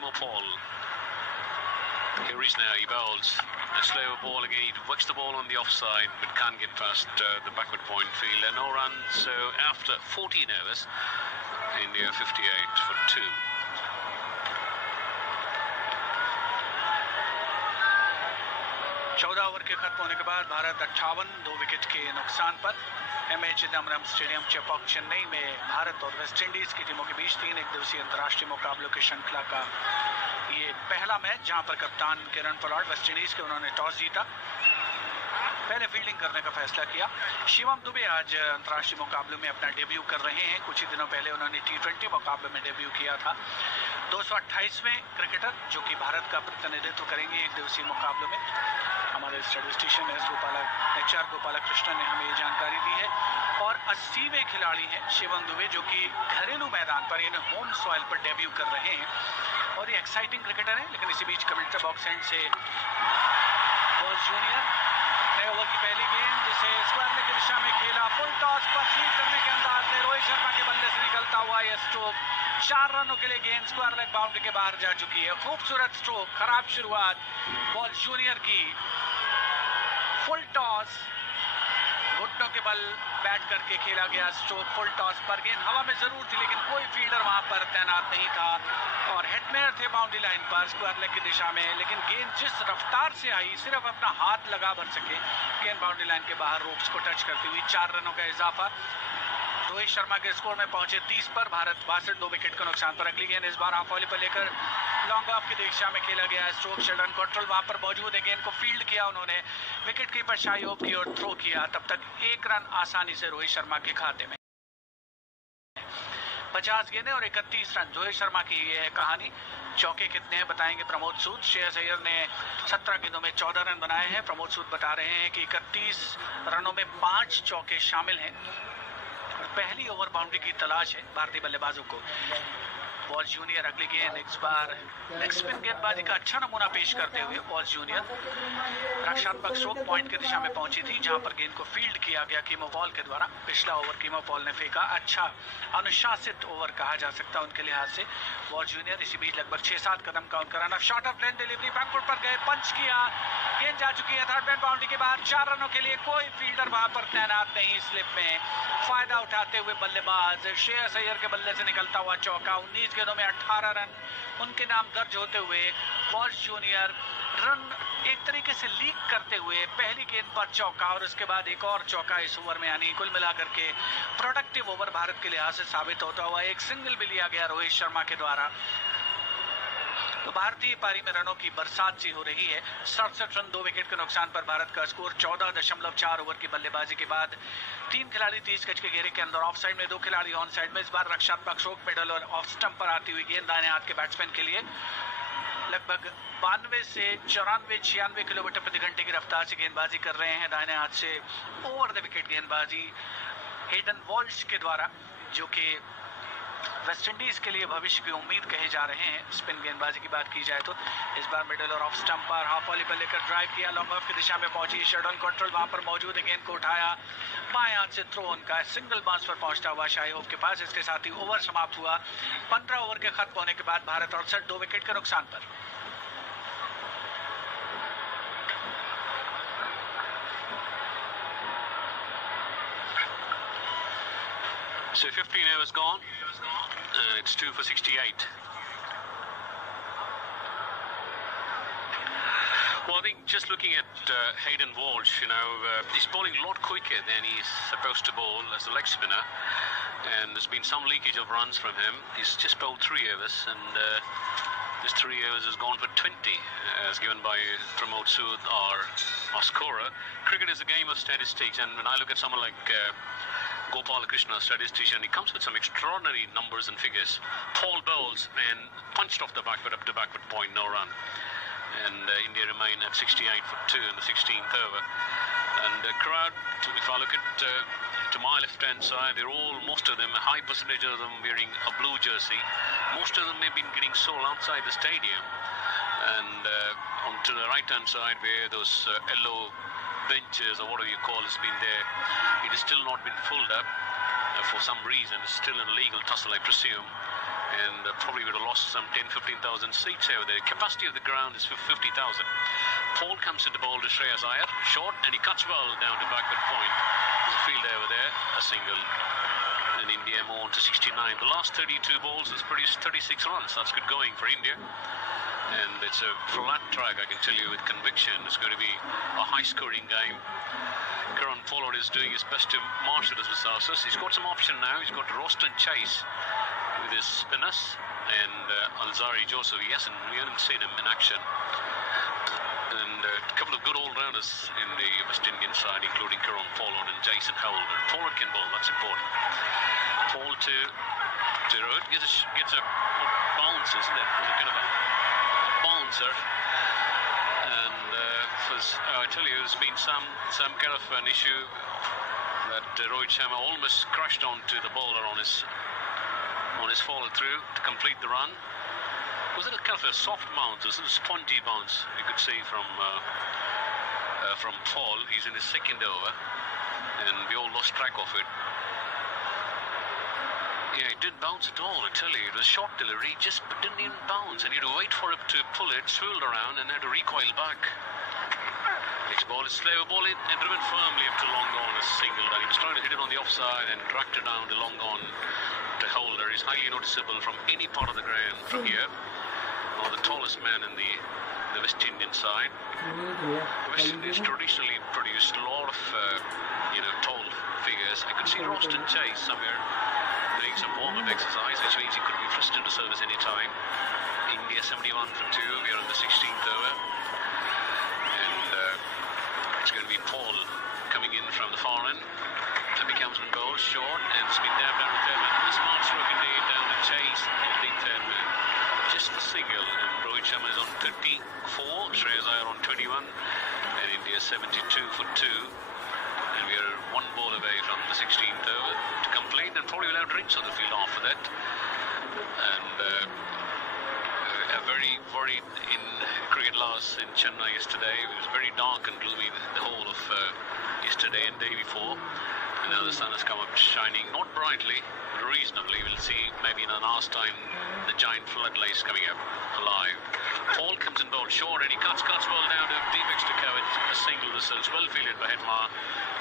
Kimo Paul. Here is now, he bowls a slow ball again. He works the ball on the offside but can't get past the backward point field. And no runs. So after 14 overs, India 58 for 2. चौदह over के खत्म होने के बाद Bharat 58 2 wicket के नुकसान पर MA Chidambaram stadium Chepauk Chennai में भारत और वेस्ट इंडीज की टीमों के बीच 3 एकदिवसीय अंतर्राष्ट्रीय मुकाबलों की श्रृंखला का ये पहला मैच, जहां पर कप्तान किरण पोलार्ड वेस्ट इंडीज के उन्होंने टॉस जीता, पहले फील्डिंग करने का फैसला किया। शिवम दुबे आज अंतर्राष्ट्रीय मुकाबलों में अपना डेब्यू कर रहे हैं। कुछ ही दिनों पहले उन्होंने T20 मुकाबले में डेब्यू किया था। 228वें क्रिकेटर जो कि भारत का प्रतिनिधित्व करेंगे एक दिवसीय मुकाबलों में। हमारे स्टैटिस्टिशियन HR गोपालकृष्णन ने हमें ये जानकारी दी है। और 80वें खिलाड़ी हैं शिवम दुबे, जो कि घरेलू मैदान पर यानी होम सॉइल पर डेब्यू कर रहे हैं। और ये एक्साइटिंग क्रिकेटर हैं। लेकिन इसी बीच कमेंट्री बॉक्स एंड से वॉल्स जूनियर नए ओवर की पहली गेंद जिसे स्क्वायर लेग की दिशा में खेला, फुल टॉस पर स्वीप करने के अंदाज में रोहित शर्मा के बल्ले से निकलता हुआ यह स्ट्रोक 4 रनों के लिए गेंद स्क्वायर लेग बाउंड्री के बाहर जा चुकी है। खूबसूरत स्ट्रोक, खराब शुरुआत वॉल्स जूनियर की। फुल टॉस, घुटनों के बल बैट करके खेला गया स्ट्रोक, फुल टॉस पर गेंद हवा में जरूर थी लेकिन कोई फील्डर वहां पर तैनात नहीं था और हेडमेयर थे बाउंड्री लाइन पर स्क्वायर लेग की दिशा में। लेकिन गेंद जिस रफ्तार से आई, सिर्फ अपना हाथ लगा भर सके, गेंद बाउंड्री लाइन के बाहर रोप्स को टच करती हुई 4 रनों का इजाफा। रोहित शर्मा के स्कोर में पहुंचे 30 पर। भारत 62 2 विकेट के नुकसान पर। अगली गेंद इस बार हाफ वॉली पर लेकर लॉन्ग ऑफ की दिशा में खेला गया स्ट्रोक। शेल्डन कॉट्रेल वहां पर मौजूद है। गेंद को फील्ड किया उन्होंने, विकेट कीपर शाही होप की ओर थ्रो किया। तब तक 1 रन आसानी से रोहित शर्मा के खाते में। 50 गेंदें और 31 रन रोहित शर्मा की ये है कहानी। चौके कितने हैं बताएंगे प्रमोद सूद। श्रेयस अय्यर ने 17 गेंदों में 14 रन बनाए हैं। प्रमोद सूद बता रहे हैं कि 31 रनों में 5 चौके शामिल हैं। पहली ओवर बाउंड्री की तलाश है भारतीय बल्लेबाजों को। वॉल्स जूनियर अगली गेंद इस बार लेग स्पिन गेंदबाजी का अच्छा नमूना पेश करते हुए वॉल्स जूनियर। रक्षात्मक स्ट्रोक पॉइंट की दिशा में पहुंची थी जहां पर गेंद को फील्ड किया गया कीमो पॉल के द्वारा। पिछला ओवर कीमो पॉल ने फेंका। अच्छा अनुशासित ओवर कहा जा सकता है उनके लिहाज से। वॉल्स जूनियर इसी बीच लगभग 6-7 कदम काउंट कराना। Short of length delivery back foot पर गए, पंच किया, गेंद जा चुकी है थर्ड मैन बाउंड्री के बाहर। 4 रनों के लिए कोई फील्डर वहां पर तैनात नहीं। स्लिप में फायदा उठाते हुए बल्लेबाज श्रेयस अय्यर के बल्ले से निकलता हुआ चौका। 19 गेंदों में 18 रन उनके नाम दर्ज होते हुए वॉल्स जूनियर रन एक तरीके से लीक करते हुए पहली गेंद पर चौका और उसके बाद एक और चौका इस ओवर में, यानी कुल मिलाकर के प्रोडक्टिव ओवर भारत के लिहाज से साबित होता हुआ एक सिंगल भी लिया गया रोहित शर्मा के द्वारा। तो भारतीय पारी में रनों की बरसात सी हो रही है। 67 रन 2 विकेट के नुकसान पर भारत का स्कोर। 14.4 ओवर की बल्लेबाजी के बाद 3 खिलाड़ी 30 गज के घेरे के अंदर, ऑफ साइड में 2 खिलाड़ी ऑन साइड में। इस बार रक्षात्मक स्ट्रोक, पेडल और ऑफ स्टंप पर आती हुई गेंद दाहिने हाथ के बैट्समैन के लिए। लगभग 92 से 94-96 किलोमीटर प्रति घंटे की रफ्तार से गेंदबाजी कर रहे हैं दाहिने हाथ से ओवर द विकेट गेंदबाजी हेडन वॉल्श के द्वारा, जो कि वेस्ट इंडीज के लिए भविष्य की उम्मीद कहे जा रहे हैं। स्पिन गेंदबाजी की बात की जाए तो इस बार मिडल और ऑफ स्टंप पर हाफ वॉली पर लेकर ड्राइव किया, लॉन्ग ऑफ की दिशा में पहुंची। शेल्डन कॉट्रेल वहां पर मौजूद है, गेंद को उठाया, बाएं हाथ से थ्रो उनका सिंगल बाउंस पर पहुंचता हुआ शाही होप के पास। इसके साथ ही ओवर समाप्त हुआ। 15 ओवर के खत्म होने के बाद भारत 68 2 विकेट के नुकसान पर। So 15 overs gone. It's 2 for 68. Well, I think just looking at Hayden Walsh, he's bowling a lot quicker than he's supposed to bowl as a leg spinner, and there's been some leakage of runs from him. He's just bowled 3 overs, and this 3 overs has gone for 20, as given by Pramod Sood, our scorer. Cricket is a game of statistics, and when I look at someone like Gopal Krishna, statistician, he comes with some extraordinary numbers and figures. Paul bowls and punched off the back foot up to backward point, no run. And India remain at 68 for 2 in the 16th over. And the crowd, if I look at to my left-hand side, most of them, a high percentage of them wearing a blue jersey. Most of them have been getting sold outside the stadium. And on to the right-hand side where those yellow benches or whatever you call has been there, it has still not been filled up for some reason. It's still an illegal tussle, I presume. and probably would have lost some 10-15,000 seats over there. The capacity of the ground is for 50,000. Paul comes into bowl to Shreyas Iyer, short, and he cuts well down to backward point. There's a field over there, a single. And India more on to 69. The last 32 balls has produced 36 runs. That's good going for India. And it's a flat track, I can tell you with conviction. It's going to be a high-scoring game. Karan Pollard is doing his best to marshal his resources. He's got some option now. He's got Roston Chase with his spinners and Alzari Joseph. We haven't seen him in action. And a couple of good all-rounders in the West Indian side, including Karan Pollard and Jason Howell. And Pollard can bowl, that's important. Paul to Rohit gets a bounce, isn't it? It's a kind of a bouncer. And I tell you, there's been some kind of an issue that Rohit Sharma almost crashed onto the bowler on his follow through to complete the run. Was it a kind of a soft bounce? Was it a spongy bounce? You could see from Paul. He's in his second over, and we all lost track of it. Yeah, it didn't bounce at all, I tell you. It was short delivery, just didn't even bounce. And you had to wait for it to pull it, swirled around, and had to recoil back. Next ball is slow ball in and driven firmly up to long on, a single. And he was trying to hit it on the offside and tracked it down to long on to Holder. He's highly noticeable from any part of the ground from here. Or the tallest man in the West Indian side. West Indies traditionally produced a lot of, tall figures. I could see Roston Chase somewhere doing some warm-up exercise, which means he could be thrust into service any time. India 71 for 2. We are in the 16th over. And it's going to be Paul coming in from the far end. And becomes on goal, short, and it's been down to third man. A smart stroke indeed down to Chase of the third man. Just the single, and Rohit Sharma is on 34, Shreyas Iyer on 21, and India 72 for 2. And we are one ball away from the 16th over to complete, and probably will have drinks on the field after that. And a very in cricket loss in Chennai yesterday. It was very dark and gloomy the whole of yesterday and day before. And now the sun has come up shining, not brightly, but reasonably. We'll see maybe in an hour's time the giant floodlights coming up alive. Paul comes in bowl short and he cuts well down to deep extra coverage. A single results, well fielded by Hetmar.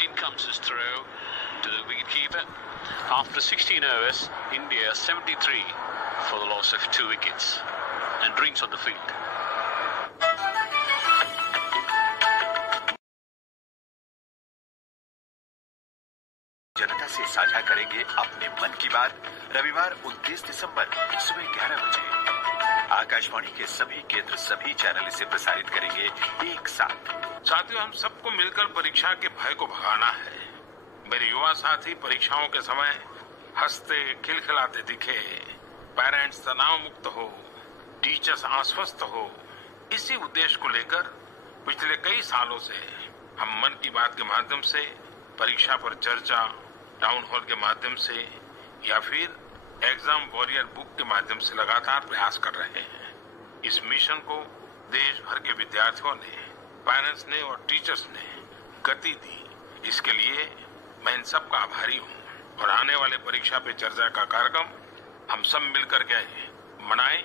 In comes his throw to the wicketkeeper. After 16 overs, India 73 for the loss of 2 wickets. And drinks on the field. जनता से साझा करेंगे अपने मन की बात। रविवार 29 दिसंबर सुबह 11 बजे आकाशवाणी के सभी केंद्र सभी चैनल इसे प्रसारित करेंगे एक साथ। साथियों, हम सबको मिलकर परीक्षा के भय को भगाना है। मेरे युवा साथी परीक्षाओं के समय हंसते खिलखिलाते दिखे, पेरेंट्स तनाव मुक्त हो, टीचर्स आश्वस्त हो। इसी उद्देश्य को लेकर पिछले कई सालों से हम मन की बात के माध्यम से परीक्षा पर चर्चा, टाउन हॉल के माध्यम से या फिर एग्जाम वॉरियर बुक के माध्यम से लगातार प्रयास कर रहे हैं। इस मिशन को देश भर के विद्यार्थियों ने, पेरेंट्स ने और टीचर्स ने गति दी। इसके लिए मैं इन सब का आभारी हूँ। और आने वाले परीक्षा पे चर्चा का कार्यक्रम हम सब मिलकर के मनाएं।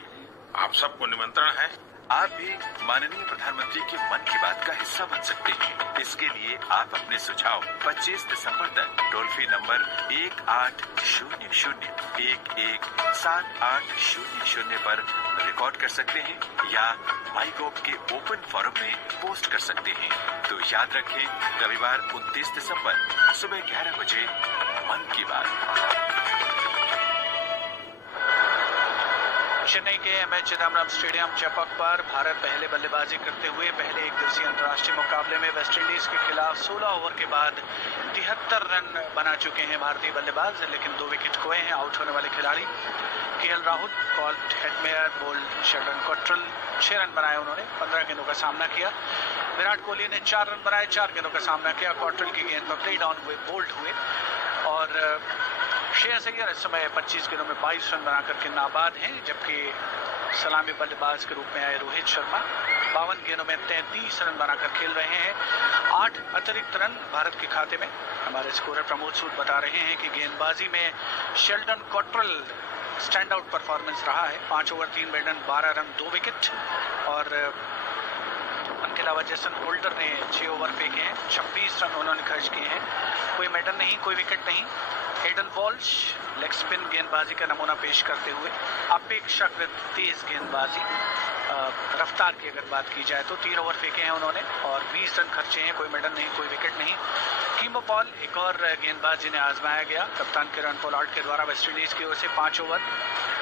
आप सबको निमंत्रण है। आप भी माननीय प्रधानमंत्री के मन की बात का हिस्सा बन सकते हैं। इसके लिए आप अपने सुझाव 25 दिसंबर तक टोल फ्री नंबर 1800-117800 पर रिकॉर्ड कर सकते हैं या माईगोव के ओपन फोरम में पोस्ट कर सकते हैं। तो याद रखें, रविवार 29 दिसंबर सुबह 11 बजे मन की बात। चेन्नई के एमए चिदम्बरम स्टेडियम चपक पर भारत पहले बल्लेबाजी करते हुए पहले एक दिवसीय अंतर्राष्ट्रीय मुकाबले में वेस्टइंडीज के खिलाफ 16 ओवर के बाद 73 रन बना चुके हैं भारतीय बल्लेबाज, लेकिन 2 विकेट खोए हैं। आउट होने वाले खिलाड़ी KL Rahul, caught Hetmyer, bowled Sheldon Cottrell 6 run बनाए उन्होंने, 15 गेंदों का सामना किया। विराट कोहली ने 4 रन बनाए, 4 गेंदों का सामना किया। कॉट्रेल की गेंद पर प्ले डाउन हुए, बोल्ड हुए। और श्रेयस अय्यर इस समय 25 गेंदों में 22 रन बनाकर के नाबाद हैं, जबकि सलामी बल्लेबाज के रूप में आए रोहित शर्मा 52 गेंदों में 33 रन बनाकर खेल रहे हैं। 8 अतिरिक्त रन भारत के खाते में। हमारे स्कोरर प्रमोद सूद बता रहे हैं कि गेंदबाजी में Sheldon Cottrell stand out performance रहा है। 5 ओवर 3 मेडन 12 रन 2 विकेट। और उनके अलावा जेसन होल्डर ने 6 ओवर फेंके हैं, 26 रन उन्होंने खर्च किए हैं। कोई मेडन नहीं, कोई विकेट नहीं। हेडन वॉल्श लेग स्पिन गेंदबाजी का नमूना पेश करते हुए अपेक्षाकृत तेज गेंदबाजी, रफ्तार की अगर बात की जाए तो 3 ओवर फेंके हैं उन्होंने और 20 रन खर्चे हैं। कोई मेडन नहीं, कोई विकेट नहीं। कीमो पॉल एक और गेंदबाज जिन्हें आजमाया गया कप्तान किरण पोलार्ड के द्वारा वेस्ट इंडीज की ओर से। 5 ओवर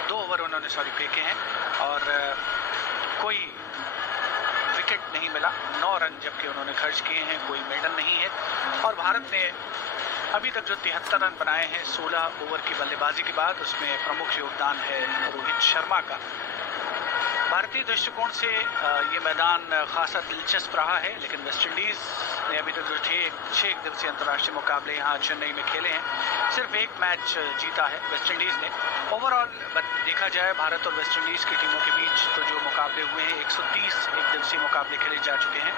2 ओवर उन्होंने फेंके हैं और कोई विकेट नहीं मिला। 9 रन जबकि उन्होंने खर्च किए हैं, कोई मेडन नहीं है। और भारत ने अभी तक जो 73 रन बनाए हैं 16 ओवर की बल्लेबाजी के बाद, उसमें प्रमुख योगदान है रोहित शर्मा का। भारतीय दृष्टिकोण से ये मैदान खासा दिलचस्प रहा है, लेकिन वेस्ट इंडीज ने अभी तक जो 6 एक दिवसीय अंतर्राष्ट्रीय मुकाबले यहाँ चेन्नई में खेले हैं, सिर्फ एक मैच जीता है वेस्ट इंडीज ने। ओवरऑल देखा जाए भारत और वेस्ट इंडीज की टीमों के बीच तो जो मुकाबले हुए हैं 130 एक दिवसीय मुकाबले खेले जा चुके हैं,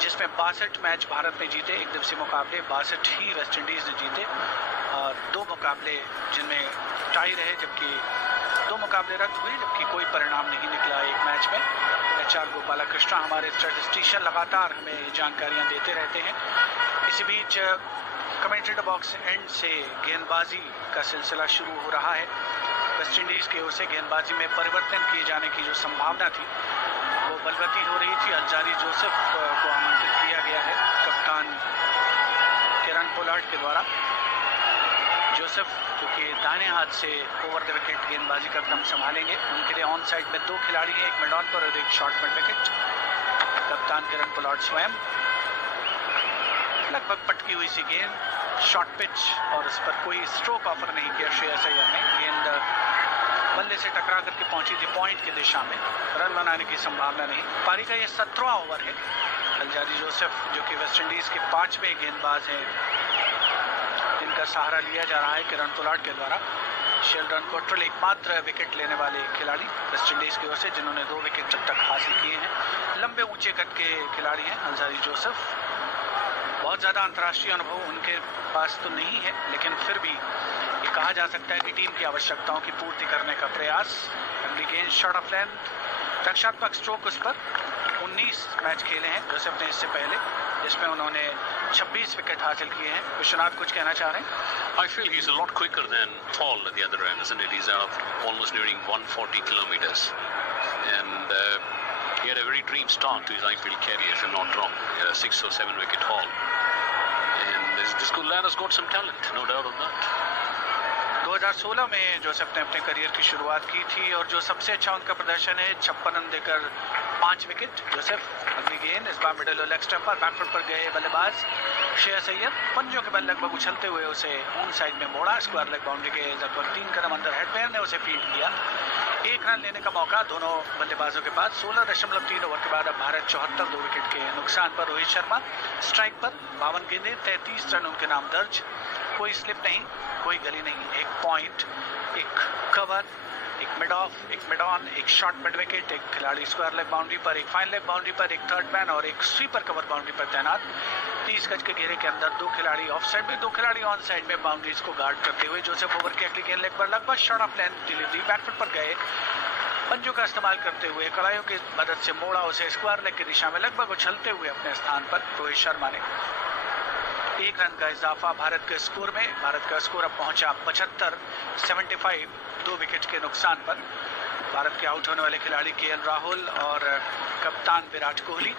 जिसमें 62 मैच भारत ने जीते। एक दिवसीय मुकाबले 62 ही वेस्ट इंडीज ने जीते और 2 मुकाबले जिनमें टाई रहे, जबकि 2 मुकाबले रद्द हुए, जबकि कोई परिणाम नहीं निकला एक मैच में। HR गोपालकृष्णा हमारे स्टैटिस्टिशियन लगातार हमें जानकारियां देते रहते हैं। इसी बीच कमेंटेटर बॉक्स एंड से गेंदबाजी का सिलसिला शुरू हो रहा है। वेस्ट इंडीज की ओर से गेंदबाजी में परिवर्तन किए जाने की जो संभावना थी वो बलवती हो रही थी। अल्जारी जोसेफ को आमंत्रित किया गया है कप्तान किरण पोलार्ड के द्वारा। जोसेफ जो कि दाहिने हाथ से ओवर द विकेट गेंदबाजी का क्रम संभालेंगे। उनके लिए ऑन साइड में 2 खिलाड़ी हैं, एक मिड ऑन पर और एक शॉर्ट मिड विकेट। कप्तान किरण पोलार्ड स्वयं लगभग पटकी हुई सी गेंद, शॉर्ट पिच और उस पर कोई स्ट्रोक ऑफर नहीं किया श्रेयस अय्यर ने। गेंद बल्ले से टकरा करके पहुंची थी पॉइंट की दिशा में, रन बनाने की संभावना नहीं। पारी का ये 17वां ओवर है। अल्जारी जोसेफ जो कि वेस्ट इंडीज के 5वें गेंदबाज हैं जिनका सहारा लिया जा रहा है किरण पोलार्ड के द्वारा। शेल्डन कोट्रेल एकमात्र विकेट लेने वाले खिलाड़ी वेस्ट इंडीज की ओर से जिन्होंने 2 विकेट जब तक हासिल किए हैं। लंबे ऊंचे कद के खिलाड़ी हैं अल्जारी जोसेफ। बहुत ज़्यादा अंतर्राष्ट्रीय अनुभव उनके पास तो नहीं है, लेकिन फिर भी ये कहा जा सकता है कि टीम की आवश्यकताओं की पूर्ति करने का प्रयास। अगली गेंद शॉर्ट ऑफ लेंथ, रक्षात्मक स्ट्रोक उस पर। 19 मैच खेले हैं जोसेफ ने इससे पहले, जिसमें उन्होंने 26 विकेट हासिल किए हैं। विश्वनाथ कुछ कहना चाह रहे हैं? I feel he's a lot quicker than Paul at the other end, isn't it? He's out of almost nearing 140 kilometers. And he had a very dream start to his IPL career, if I'm not wrong. 6 or 7 wicket haul. And this good lad has got some talent, no doubt on that. 2016 में Joseph ने अपने career की शुरुआत की थी और जो सबसे अच्छा उनका प्रदर्शन है 56 रन देकर 5 विकेट। जोसेफ अगली गेंद इस बार मिडिल और लेग स्टंप पर बैकफुट पर गए बल्लेबाज श्रेयस अय्यर पंजों के बल लगभग उछलते हुए उसे ऑन साइड में मोड़ा। स्क्वायर लेग बाउंड्री के लगभग 3 कदम अंदर हेडपेयर ने उसे फील्ड किया। 1 रन लेने का मौका दोनों बल्लेबाजों के पास। 16.3 ओवर के बाद अब भारत 74 2 विकेट के नुकसान पर। रोहित शर्मा स्ट्राइक पर, 52 गेंदें, 33 रन उनके नाम दर्ज। कोई स्लिप नहीं, कोई गली नहीं। 1 पॉइंट, एक कवर, एक मिड ऑफ, एक मिड ऑन, एक शॉर्ट मिड विकेट, एक खिलाड़ी स्क्वायर लेग बाउंड्री पर, एक फाइन लेग बाउंड्री पर, एक थर्ड मैन और एक स्वीपर कवर बाउंड्री पर तैनात। 30 गज के घेरे के अंदर 2 खिलाड़ी ऑफ साइड में, 2 खिलाड़ी ऑन साइड में बाउंड्रीज को गार्ड करते हुए। जोसेफ ओवर की अगली गेंद लेग पर लगभग short of length delivery, back foot पर गए, पंजों का इस्तेमाल करते हुए कलाइयों की मदद से मोड़ा उसे स्क्वायर लेग की दिशा में लगभग उछलते हुए अपने स्थान पर रोहित शर्मा ने। 1 रन का इजाफा भारत के स्कोर में। भारत का स्कोर अब पहुंचा 75 2 विकेट के नुकसान पर। भारत के आउट होने वाले खिलाड़ी केएल राहुल और कप्तान विराट कोहली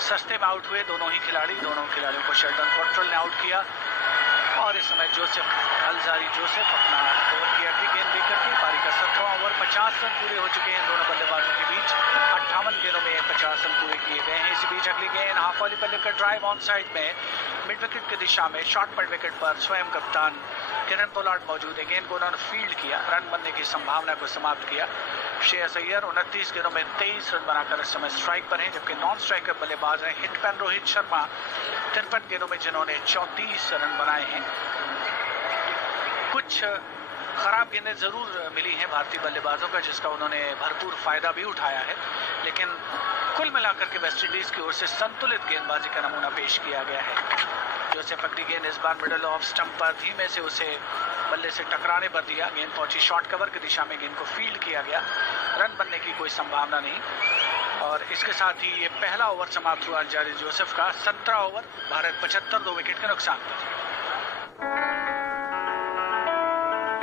सस्ते में आउट हुए। दोनों खिलाड़ियों को शेल्डन कोट्रेल ने आउट किया और इस समय अल्जारी जोसेफ अपना ओवर की अगली गेंद लेकर के पारी का 17वां ओवर। 50 रन पूरे हो चुके हैं दोनों बल्लेबाजों के बीच। 58 गेंदों में 50 रन पूरे किए गए हैं। इसी बीच अगली गेंद हाफ वॉली पर लेकर ड्राइव ऑन साइड में मिड विकेट की दिशा में, शॉर्ट मिड विकेट पर स्वयं कप्तान किरण पोलार्ड मौजूद है। गेंद को उन्होंने फील्ड किया, रन बनने की संभावना को समाप्त किया। श्रेयस अय्यर 29 गेंदों में 23 रन बनाकर इस समय स्ट्राइक पर हैं, जबकि नॉन स्ट्राइकर बल्लेबाज हैं हिटमैन रोहित शर्मा 53 गेंदों में जिन्होंने 34 रन बनाए हैं। कुछ खराब गेंदें जरूर मिली हैं भारतीय बल्लेबाजों का, जिसका उन्होंने भरपूर फायदा भी उठाया है, लेकिन कुल मिलाकर के वेस्टइंडीज की ओर से संतुलित गेंदबाजी का नमूना पेश किया गया है। जोसेफ की गेंद इस बार मिडल ऑफ स्टंप पर धीमे से उसे बल्ले से टकराने पर दिया। गेंद पहुंची शॉर्ट कवर की दिशा में, गेंद को फील्ड किया गया। रन बनने की कोई संभावना नहीं, और इसके साथ ही ये पहला ओवर समाप्त हुआ जारी जोसेफ का। 17 ओवर, भारत 75, 2 विकेट के नुकसान पर।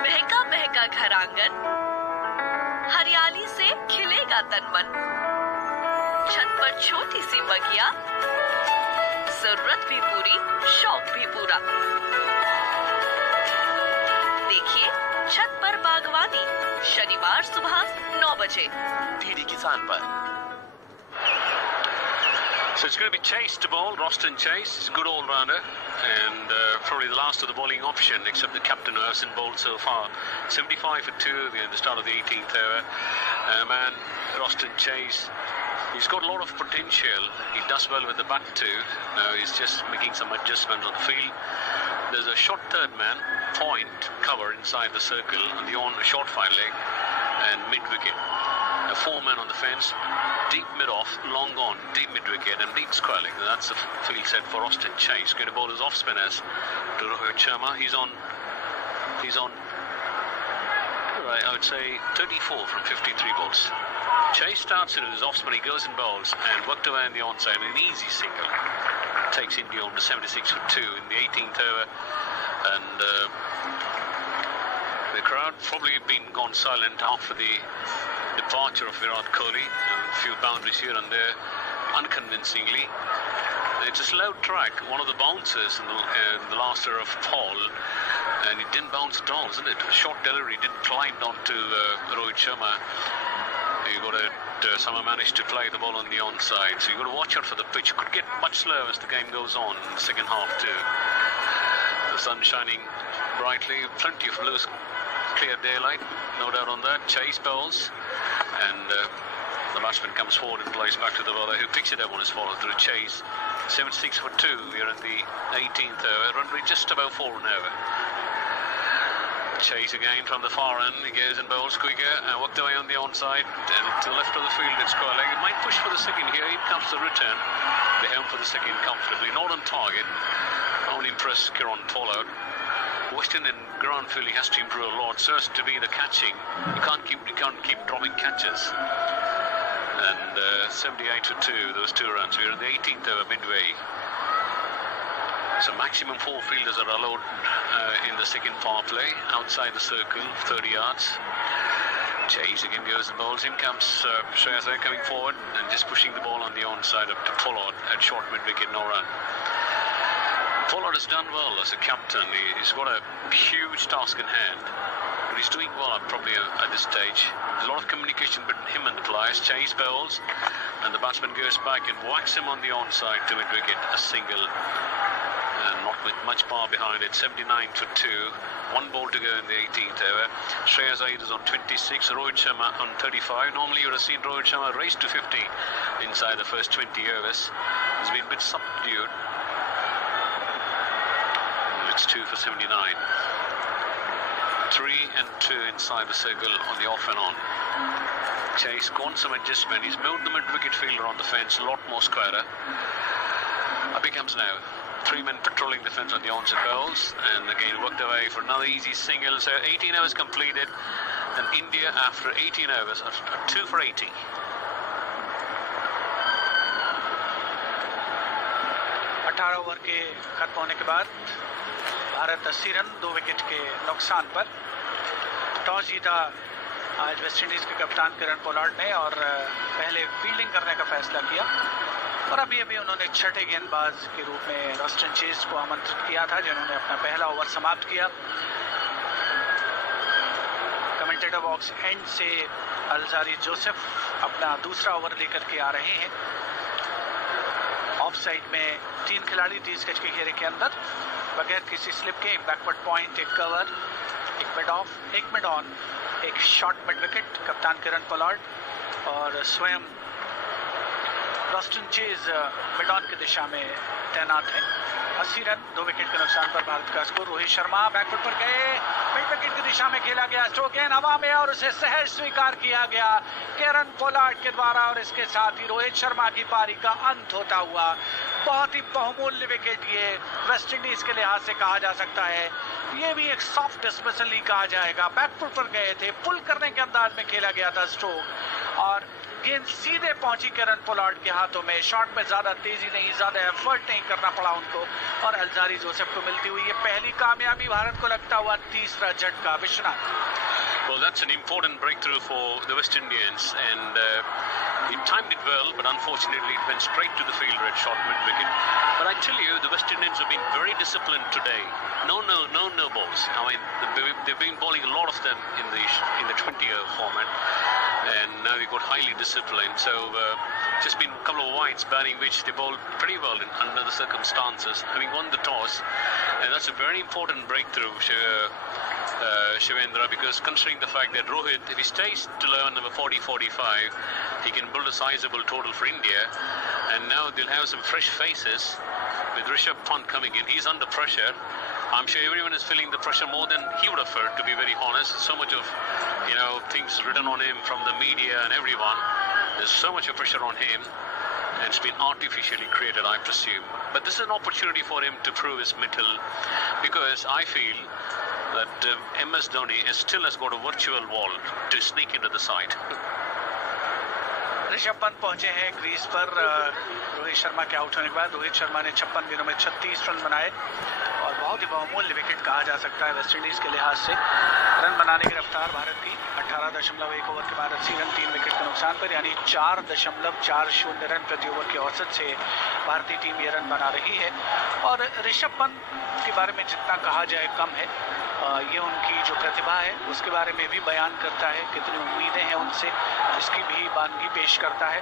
महका महका घर आंगन, हरियाली से खिलेगा तन मन। छत पर छोटी सी बगिया, जरूरत भी पूरी, शौक भी पूरा। देखिए छत पर बागवानी, शनिवार सुबह 9 बजे डीडी किसान पर। So it's going to be Chase to bowl, Roston Chase. He's a good all-rounder and probably the last of the bowling option, except the captain who hasn't bowled so far. 75 for 2 at the start of the 18th over. Roston Chase, he's got a lot of potential. He does well with the bat too. He's just making some adjustments on the field. There's a short third man, point cover inside the circle on the short fine leg and mid-wicket. A 4-man on the fence, deep mid-off, long on, deep mid-wicket and deep square leg. That's the field set for Roston Chase. Going to bowl his off-spinners to Rohit Sharma. He's on, right, I would say 34 from 53 balls. Chase starts it with his off-spin, he goes and bowls and worked away on the onside with an easy single. Takes India on to 76 for 2 in the 18th over, and the crowd probably been gone silent after the departure of Virat Kohli. A few boundaries here and there, unconvincingly. It's a slow track. One of the bouncers in the last over of Paul, and it didn't bounce at all, isn't it? A short delivery didn't climb down to Rohit Sharma. You got to somehow managed to play the ball on the onside, so you got to watch out for the pitch. Could get much slower as the game goes on in the second half too. The sun shining brightly, plenty of blue, clear daylight, no doubt on that. Chase bowls, and the batsman comes forward and plays back to the bowler, who picks it up on his follow through. Chase 76 for 2 here in the 18th over. Run rate just about 4 and over. Chase again from the far end. He goes and bowls quicker and worked away on the onside and to the left of the field. It's square leg. It might push for the second here. In comes the return. They home for the second comfortably. Not on target. Only impressed Kiran Fallout. Western and ground fielding has to improve a lot. So as to be the catching, you can't keep dropping catches. And 78 for 2. Those 2 runs. We're in the 18th over midway. So maximum 4 fielders are allowed in the second power play outside the circle, 30 yards. Chase again goes and bowls. In comes Shreyas Iyer coming forward and just pushing the ball on the onside up to Pollard at short mid-wicket, no run. Pollard has done well as a captain. He's got a huge task in hand, but he's doing well probably at this stage. There's a lot of communication between him and the players. Chase bowls and the batsman goes back and whacks him on the onside to mid-wicket, a single. Not with much power behind it. 79 for 2. 1 ball to go in the 18th over. Shreyas Iyer is on 26. Rohit Sharma on 35. Normally you would have seen Rohit Sharma race to 50 inside the first 20 overs. He's been a bit subdued. It's 2 for 79. 3 and 2 inside the circle on the off and on. Chase gone some adjustment. He's moved the mid-wicket fielder on the fence a lot more squarer. Up he comes now. 3 men patrolling the fence on the onside bowls, and again worked away for another easy single. So 18 overs completed, and India after 18 overs are 2 for 80. Over के खत्म होने के बाद Bharat 80 run 2 wicket के नुकसान पर। Toss जीता आज वेस्टइंडीज के कप्तान किरण पोलार्ड ने और पहले फील्डिंग करने का फैसला किया, और अभी उन्होंने छठे गेंदबाज के रूप में रॉस्टन चेस को आमंत्रित किया था, जिन्होंने अपना पहला ओवर समाप्त किया। कमेंटेटर बॉक्स एंड से अलजारी जोसेफ अपना दूसरा ओवर लेकर के आ रहे हैं। ऑफ साइड में 3 खिलाड़ी 30 गज के घेरे के अंदर बगैर किसी स्लिप के। एक बैकवर्ड पॉइंट, एक कवर, एक मिड ऑफ, एक मिड ऑन, एक शॉर्ट मिड विकेट। कप्तान किरण पोलार्ड और स्वयं रॉस्टन चेज मिड ऑन की दिशा में तैनात हैं। 80 रन, 2 विकेट के नुकसान पर भारत का स्कोर। रोहित शर्मा बैकफुट पर गए, मिड विकेट की दिशा में खेला गया स्ट्रोक गेंद हवा में और उसे सहज स्वीकार किया गया केरन पोलार्ड के द्वारा और इसके साथ ही रोहित शर्मा की पारी का अंत होता हुआ। बहुत ही बहुमूल्य विकेट ये वेस्ट इंडीज के लिहाज से कहा जा सकता है। ये भी एक सॉफ्ट डिसमिसल ही कहा जाएगा। बैकफुट पर गए थे, पुल करने के अंदाज में खेला गया था स्ट्रोक और गेंद सीधे पहुंची केरन पोलार्ड के हाथों में। शॉट में ज्यादा तेजी नहीं, ज्यादा एफर्ट नहीं करना पड़ा उनको और अल्जारी जोसेफ को मिलती हुई ये पहली कामयाबी भारत को लगता हुआ तीसरा झटका। Vishwanath. Well, that's an important breakthrough for the West Indians, and he timed it well, but unfortunately it went straight to the fielder at short mid-wicket. But I tell you, the West Indians have been very disciplined today. No balls. I mean, they've been bowling a lot of them in the 20-over format, and now they've got highly disciplined. So just been a couple of wides batting, which they bowled pretty well under the circumstances, having won the toss, and that's a very important breakthrough. Shivendra, because considering the fact that Rohit, if he stays to 11 number 40-45, he can build a sizable total for India, and now they'll have some fresh faces with Rishabh Pant coming in. He's under pressure. I'm sure everyone is feeling the pressure more than he would have felt, to be very honest. So much of, things written on him from the media and everyone. There's so much of pressure on him, and it's been artificially created, I presume. But this is an opportunity for him to prove his mettle, because I feel that MS Dhoni still has got a virtual wall to sneak into the side. Rishabh Pant पहुंचे हैं crease पर रोहित शर्मा के out होने के बाद। रोहित शर्मा ने 56 गेंदों में 36 रन बनाए और बहुत ही बहुमूल्य विकेट कहा जा सकता है वेस्ट इंडीज के लिहाज से। रन बनाने की रफ्तार भारत की 18.1 ओवर के बाद 80 रन, 3 विकेट के नुकसान पर, यानी 4.40 रन प्रति ओवर की औसत से भारतीय टीम ये रन बना रही है। और ऋषभ पंत के बारे में जितना कहा जाए कम है। ये उनकी जो प्रतिभा है उसके बारे में भी बयान करता है, कितनी उम्मीदें हैं उनसे इसकी भी बानगी पेश करता है।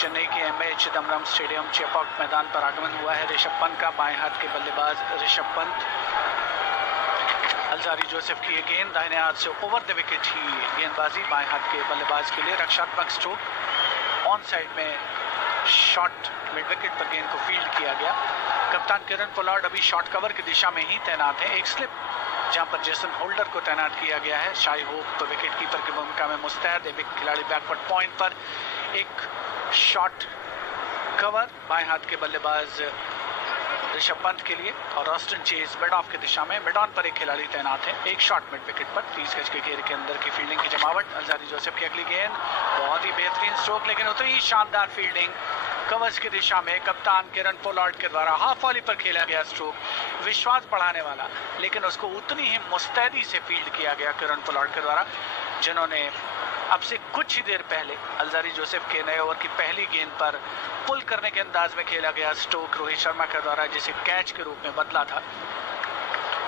चेन्नई के एमए चिदम्बरम स्टेडियम चेपॉक मैदान पर आगमन हुआ है ऋषभ पंत का। बाएं हाथ के बल्लेबाज ऋषभ पंत, अल्जारी जोसेफ की ये गेंद दाहिने हाथ से ओवर द विकेट ही गेंदबाजी बाएं हाथ के बल्लेबाज के लिए। रक्षात्मक स्ट्रोक ऑन साइड में शॉट मिड विकेट पर गेंद को फील्ड किया गया। कप्तान केरन पोलार्ड अभी शॉट कवर की दिशा में ही तैनात है। एक स्लिप जहां पर जेसन होल्डर को तैनात किया गया है। शाई होप विकेट कीपर की भूमिका में मुस्तैद। एक खिलाड़ी बैकवर्ड पॉइंट पर, एक शॉट कवर बाएं हाथ के बल्लेबाज ऋषभ पंत के लिए और ऑस्टिन चेज मिड ऑफ की दिशा में। मिड ऑन पर एक खिलाड़ी तैनात है। एक शॉट मिड विकेट पर 30 गज के घेरे के अंदर की फील्डिंग की जमावट। अल्जारी जोसेफ की अगली गेंद, बहुत ही बेहतरीन स्ट्रोक, लेकिन उतनी ही शानदार फील्डिंग कवर्स की दिशा में कप्तान केरन पोलार्ड के द्वारा। हाफ वॉली पर खेला गया स्ट्रोक, विश्वास बढ़ाने वाला, लेकिन उसको उतनी ही मुस्तैदी से फील्ड किया गया केरन पोलार्ड के द्वारा, जिन्होंने अब से कुछ ही देर पहले अल्जारी जोसेफ के नए ओवर की पहली गेंद पर पुल करने के अंदाज में खेला गया स्ट्रोक रोहित शर्मा के द्वारा जिसे कैच के रूप में बदला था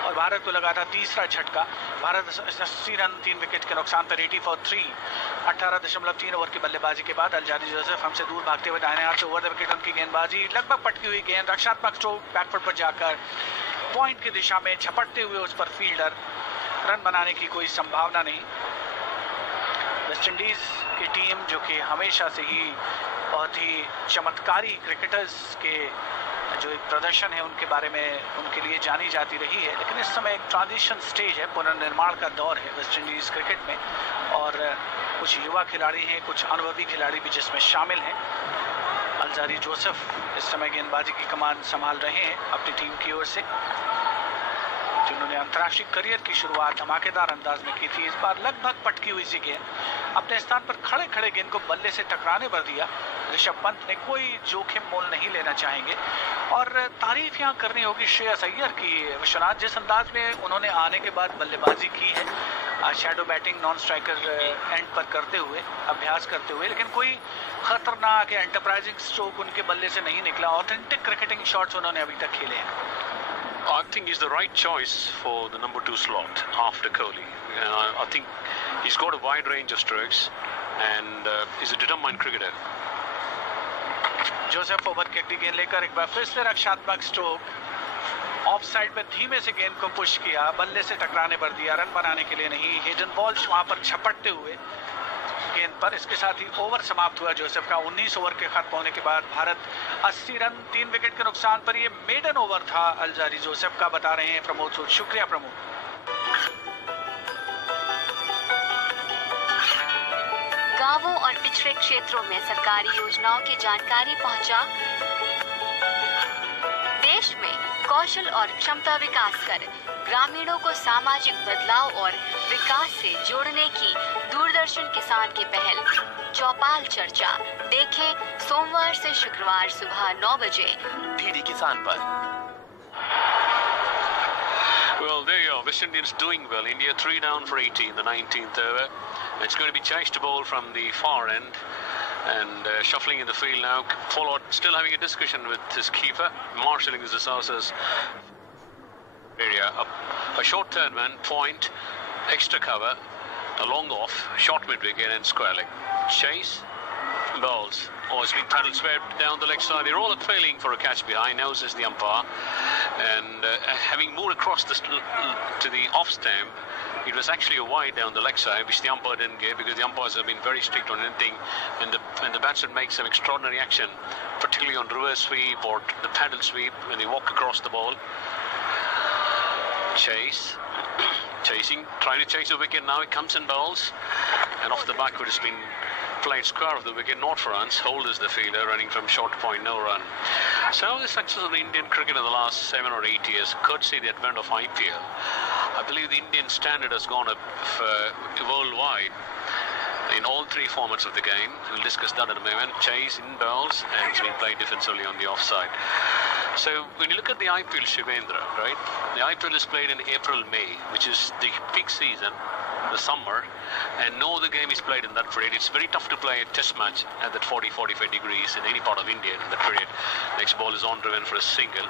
और भारत को लगा था तीसरा झटका। भारत 80 रन, 3 विकेट के नुकसान पर 80 फॉर 3, 18.3 ओवर की बल्लेबाजी के बाद अल्जारी जोसेफ हमसे दूर भागते हुए दाहिने हाथ से ओवर द विकेट उनकी गेंदबाजी, लगभग पटकी हुई गेंद, रक्षात्मक स्ट्रोक बैकफुट पर जाकर पॉइंट की दिशा में झपटते हुए उस पर फील्डर। रन बनाने की कोई संभावना नहीं। वेस्ट इंडीज की टीम जो कि हमेशा से ही बहुत ही चमत्कारी क्रिकेटर्स के जो एक प्रदर्शन है उनके बारे में उनके लिए जानी जाती रही है, लेकिन इस समय एक ट्रांजिशन स्टेज है, पुनर्निर्माण का दौर है वेस्ट इंडीज क्रिकेट में और कुछ युवा खिलाड़ी हैं, कुछ अनुभवी खिलाड़ी भी जिसमें शामिल हैं। अल्जारी जोसेफ इस समय गेंदबाजी की कमान संभाल रहे हैं अपनी टीम की ओर से, जिन्होंने अंतर्राष्ट्रीय करियर की शुरुआत धमाकेदार अंदाज में की थी। इस बार लगभग पटकी हुई सी गेंद अपने स्थान पर खड़े खड़े गेंद को बल्ले से टकराने पर दिया। ऋषभ पंत ने कोई जोखिम मोल नहीं लेना चाहेंगे और तारीफ यहाँ करनी होगी श्रेयस अय्यर की। विश्वनाथ, जिस अंदाज में उन्होंने आने के बाद बल्लेबाजी की है, shadow batting non striker end पर करते हुए, अभ्यास करते हुए, लेकिन कोई खतरनाक या एंटरप्राइजिंग स्ट्रोक उनके बल्ले से नहीं निकला। ऑथेंटिक क्रिकेटिंग शॉट्स उन्होंने अभी तक खेले हैं। I think he's the right choice for the number 2 slot after Kohli. I think he's got a wide range of strokes and he's a determined cricketer. Joseph over की अगली गेंद लेकर एक बार फिर से रक्षात्मक स्ट्रोक ऑफ साइड में धीमे से गेंद को पुश किया, बल्ले से टकराने पर दिया, रन बनाने के लिए नहीं। हेडन वॉल्श वहां पर झपटते हुए गेंद पर। इसके साथ ही ओवर समाप्त हुआ जोसेफ का। 19 ओवर के खत्म होने के बाद भारत 80 रन 3 विकेट के नुकसान पर। ये मेडन ओवर था अलजारी जोसेफ का, बता रहे हैं प्रमोद सूद। शुक्रिया प्रमोद। गांवों और पिछड़े क्षेत्रों में सरकारी योजनाओं की जानकारी पहुंचा। देश में कौशल और क्षमता विकास कर ग्रामीणों को सामाजिक बदलाव और विकास से जोड़ने की दूरदर्शन किसान की पहल चौपाल चर्चा देखें सोमवार से शुक्रवार सुबह 9 बजे डीडी किसान पर। Well, there you are. West Indians doing well. India 3 down for 80 in the 19th over. It's going to be chased ball from the far end. And shuffling in the field now. Followed, still having a discussion with his keeper. Marshalling his resources. Area up. A short turn man, point, extra cover, a long off, short mid-wicket and square leg. Chase, bowls. Oh, it's been paddled swept down the leg side. They're all appealing for a catch behind. Now says the umpire. And having moved across this to the off stamp, it was actually a wide down the leg side, which the umpire didn't give because the umpires have been very strict on anything. When the batsman makes some extraordinary action, particularly on reverse sweep or the paddle sweep, when they walk across the ball. Chase, chasing, trying to chase a wicket. Now it comes and bowls, and off the backward has been played square of the wicket, not for runs. Hold is the fielder, running from short point, no run. So the success of the Indian cricket in the last 7 or 8 years could see the advent of IPL. I believe the Indian standard has gone up worldwide in all 3 formats of the game. We'll discuss that in a moment. Chase, in bowls, and it's been played defensively on the offside. So when you look at the IPL, Shivendra, right? The IPL is played in April, May, which is the peak season, the summer, and no other game is played in that period. It's very tough to play a test match at that 40-45 degrees in any part of India in that period. Next ball is on driven for a single.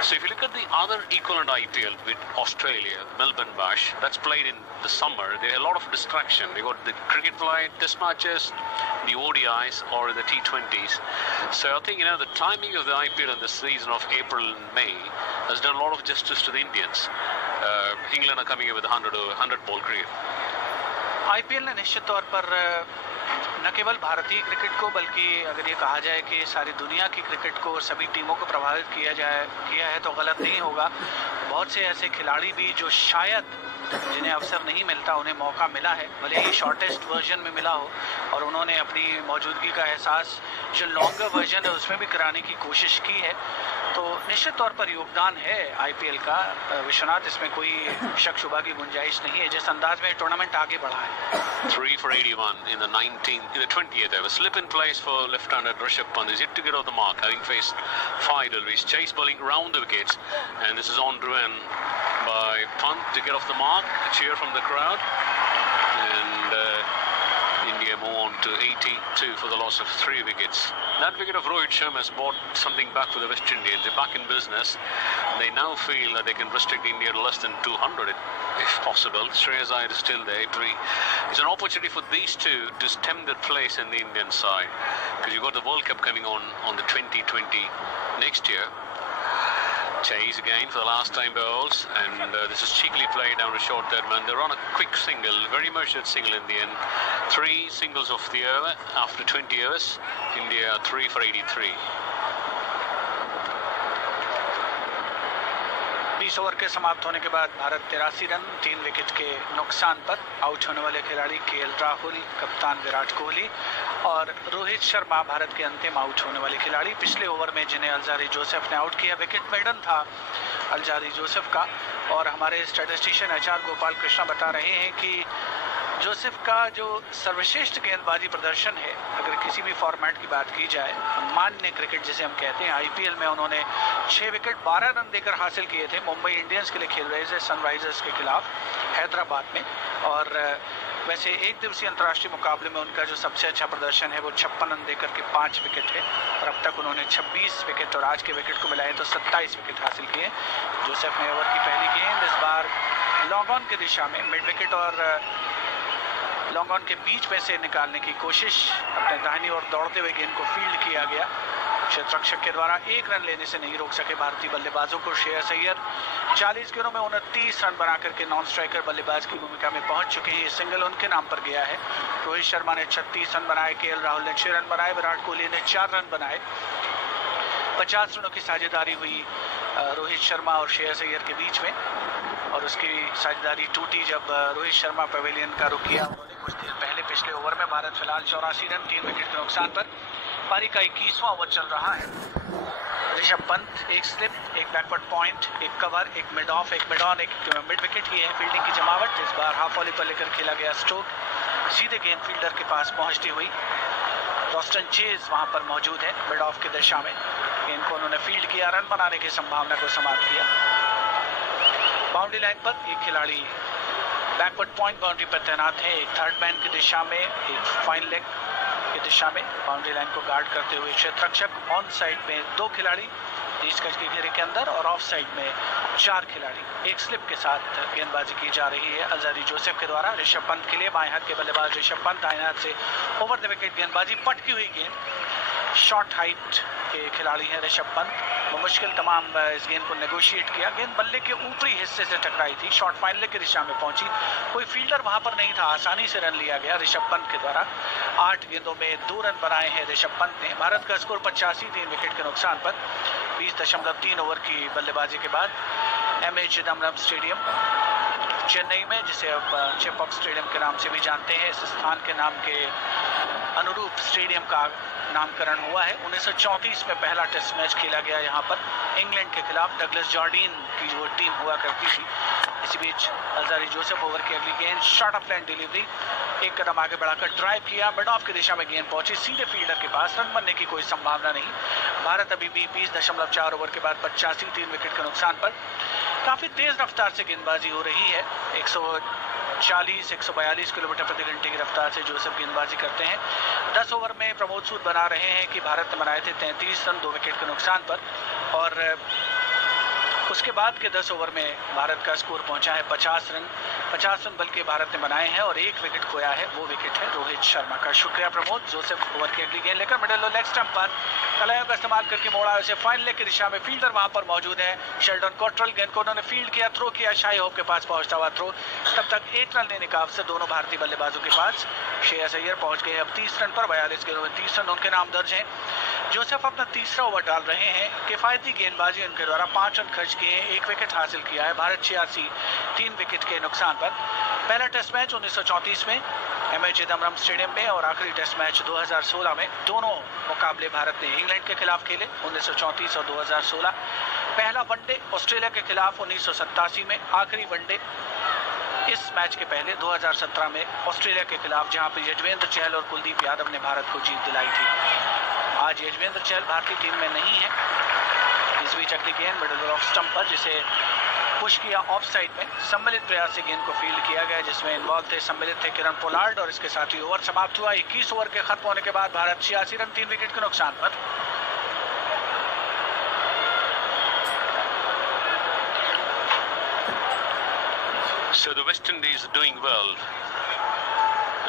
So if you look at the other equivalent IPL with Australia, Melbourne Bash, that's played in the summer. There's a lot of distraction. We got the cricket play, test matches, the ODIs or the T20s. So I think, the timing of the IPL in the season of April and May has done a lot of justice to the Indians. England are coming in with 100 ball cricket. IPL ने निश्चित तौर पर न केवल भारतीय cricket को बल्कि अगर ये कहा जाए कि सारी दुनिया की क्रिकेट को, सभी टीमों को प्रभावित किया है तो गलत नहीं होगा। बहुत से ऐसे खिलाड़ी भी जो शायद जिन्हें अवसर नहीं मिलता, उन्हें मौका मिला है, भले ही शॉर्टेस्ट वर्जन में मिला हो, और उन्होंने अपनी मौजूदगी का एहसास जो लॉन्गर वर्जन है उसमें भी कराने की कोशिश की है। तो निश्चित तौर पर योगदान है आईपीएल का विश्वनाथ, इसमें कोई शक शुबा की गुंजाइश नहीं है जिस अंदाज में टूर्नामेंट आगे बढ़ा है। 3 for 81 in the 20th over. Slip in place for left-hander Rishabh Pant is yet to get off the mark, having faced 5 deliveries. Chase bowling round the wickets, and this is on driven by Pant to get off the mark. A cheer from the crowd, and India move on to 82 for the loss of 3 wickets. That wicket of Rohit Sharma has brought something back for the West Indians. They're back in business. They now feel that they can restrict India to less than 200 if possible. Shreyas Iyer is still there. It's an opportunity for these two to stem their place in the Indian side, because you've got the World Cup coming on the 2020 next year. Chase again for the last time bowls, and this is cheekily played down to short third man. They run a quick single, very measured single in the end. 3 singles of the over after 20 overs. India 3 for 83. 20 over के समाप्त होने के बाद Bharat 83 run 3 wicket के नुकसान पर। Out होने वाले खिलाड़ी केएल राहुल, कप्तान विराट कोहली और रोहित शर्मा भारत के अंतिम आउट होने वाले खिलाड़ी। पिछले ओवर में जिन्हें अलजारी जोसेफ ने आउट किया, विकेट मेडन था अलजारी जोसेफ का, और हमारे स्टैटिस्टिशियन एचआर गोपाल कृष्णा बता रहे हैं कि जोसेफ का जो सर्वश्रेष्ठ गेंदबाजी प्रदर्शन है, अगर किसी भी फॉर्मेट की बात की जाए, मान्य क्रिकेट जिसे हम कहते हैं, आईपीएल में उन्होंने 6 विकेट 12 रन देकर हासिल किए थे। मुंबई इंडियंस के लिए खेल रहे थे, सनराइजर्स के खिलाफ हैदराबाद में, और वैसे एक दिवसीय अंतर्राष्ट्रीय मुकाबले में उनका जो सबसे अच्छा प्रदर्शन है वो 56 रन देकर के 5 विकेट है, और अब तक उन्होंने 26 विकेट और आज के विकेट को मिलाए तो 27 विकेट हासिल किए। जोसेफ ने ओवर की पहली गेंद इस बार लॉन्ग ऑन की दिशा में मिड विकेट और लॉन्ग ऑन के बीच में से निकालने की कोशिश, अपने दाहिनी ओर दौड़ते हुए गेंद को फील्ड किया गया। क्षेत्ररक्षक के द्वारा एक रन लेने से नहीं रोक सके भारतीय बल्लेबाजों को श्रेयस अय्यर 40 गेंदों में 29 रन बना करके नॉन स्ट्राइकर बल्लेबाज की भूमिका में पहुंच चुके हैं। ये सिंगल उनके नाम पर गया है। रोहित शर्मा ने 36 रन बनाए, केएल राहुल ने 6 रन बनाए, विराट कोहली ने 4 रन बनाए। 50 रनों की साझेदारी हुई रोहित शर्मा और श्रेयस अय्यर के बीच में, और उसकी साझेदारी टूटी जब रोहित शर्मा पवेलियन का रुख किया। उन्होंने कुछ देर पहले पिछले ओवर में भारत फिलहाल 84 रन 3 विकेट के नुकसान पर। पारी का 21वां ओवर चल रहा है। ऋषभ पंत एक स्लिप, एक बैकवर्ड पॉइंट, एक कवर, एक मिड ऑफ, एक मिड ऑन, एक मिड विकेट। ये है फील्डिंग की जमावट। इस बार हाफ वॉली पर लेकर खेला गया स्ट्रोक सीधे गेंद फील्डर के पास पहुंचती हुई। रॉस्टन चेज वहां पर मौजूद है मिड ऑफ की दिशा में। गेंद को उन्होंने फील्ड किया, रन बनाने की संभावना को समाप्त किया। बाउंड्री लाइन पर एक खिलाड़ी बैकवर्ड पॉइंट बाउंड्री पर तैनात है, एक थर्ड मैन की दिशा में, एक फाइन लेग की दिशा में बाउंड्री लाइन को गार्ड करते हुए क्षेत्ररक्षक। ऑन साइड में 2 खिलाड़ी 30 गज के घेरे के अंदर, और ऑफ साइड में 4 खिलाड़ी। एक स्लिप के साथ गेंदबाजी की जा रही है अज़ारी जोसेफ के द्वारा। ऋषभ पंत के लिए बाएं हाथ के बल्लेबाज ऋषभ पंत, दाएं हाथ से ओवर द विकेट गेंदबाजी। पटकी हुई गेंद, शॉर्ट हाइट के खिलाड़ी हैं ऋषभ पंत। मुश्किल तमाम इस गेंद को नेगोशिएट किया। गेंद बल्ले के ऊपरी हिस्से से टकराई थी, शॉर्ट फाइनल की दिशा में पहुंची। कोई फील्डर वहां पर नहीं था, आसानी से रन लिया गया ऋषभ पंत के द्वारा। 8 गेंदों में 2 रन बनाए हैं ऋषभ पंत ने। भारत का स्कोर 85 3 विकेट के नुकसान पर। 20.3 ओवर की बल्लेबाजी के बाद एमए चिदम्बरम स्टेडियम चेन्नई में, जिसे अब चेपॉक स्टेडियम के नाम से भी जानते हैं, इस स्थान के नाम के अनुरूप स्टेडियम का नामकरण हुआ है। 1934 में पहला टेस्ट मैच खेला गया यहाँ पर इंग्लैंड के खिलाफ। डगलस जॉर्डीन की जो टीम हुआ करती थी। इसी बीच अज़ारी जोसेफ ओवर की अगली गेंद, शॉर्ट ऑफ लाइन डिलीवरी, एक कदम आगे बढ़ाकर ड्राइव किया, मिड ऑफ की दिशा में गेंद पहुंची सीधे फील्डर के पास। रन बनने की कोई संभावना नहीं। भारत अभी भी 20.4 ओवर के बाद 85 3 विकेट के नुकसान पर। काफी तेज रफ्तार से गेंदबाजी हो रही है। 140-142 किलोमीटर प्रति घंटे की रफ्तार से जोसेफ गेंदबाजी करते हैं। 10 ओवर में प्रमोद सूद बना रहे हैं कि भारत ने बनाए थे 33 रन 2 विकेट के नुकसान पर, और उसके बाद के 10 ओवर में भारत का स्कोर पहुंचा है 50 रन। 50 रन बल्कि भारत ने बनाए हैं और 1 विकेट खोया है, वो विकेट है रोहित शर्मा का। शुक्रिया प्रमोद। जोसेफ ओवर की अगली गेंद लेकर मिडिल लेग स्टंप पर कलाइयों का इस्तेमाल करके मोड़ा उसे फाइन लेग की दिशा में। फील्डर वहां पर मौजूद है शेल्डन कॉट्रेल। गेंद को उन्होंने फील्ड किया, थ्रो किया, शाही होप के पास पहुंचता हुआ थ्रो। तब तक 1 रन लेने का अवसर दोनों भारतीय बल्लेबाजों के पास। श्रेयस अय्यर पहुंच गए अब 30 रन पर। 42 गेंदों में 30 रन उनके नाम दर्ज हैं। जोसेफ अपना तीसरा ओवर डाल रहे हैं। किफायती गेंदबाजी उनके द्वारा 5 रन खर्च किए, 1 विकेट हासिल किया है। भारत 86 3 विकेट के नुकसान पर। पहला टेस्ट मैच 1934 में एमए चिदम्बरम स्टेडियम में, और आखिरी टेस्ट मैच 2016 में। दोनों मुकाबले भारत ने इंग्लैंड के खिलाफ खेले 1934 और 2016। पहला वनडे ऑस्ट्रेलिया के खिलाफ 1987 में। आखिरी वनडे इस मैच के पहले 2017 में ऑस्ट्रेलिया के खिलाफ, जहां पर यजवेंद्र चहल और कुलदीप यादव ने भारत को जीत दिलाई थी। आज यजवेंद्र चहल भारतीय टीम में नहीं है। इस बीच अगली गेंद मिडिल ऑफ स्टंप पर, जिसे पुश किया ऑफ साइड में। सम्मिलित प्रयास से गेंद को फील्ड किया गया, जिसमें इन्वॉल्व थे, सम्मिलित थे किरण पोलार्ड, और इसके साथ ही ओवर समाप्त हुआ। 21 ओवर के खत्म होने के बाद भारत 86 रन 3 विकेट के नुकसान पर। So the West Indies are doing well,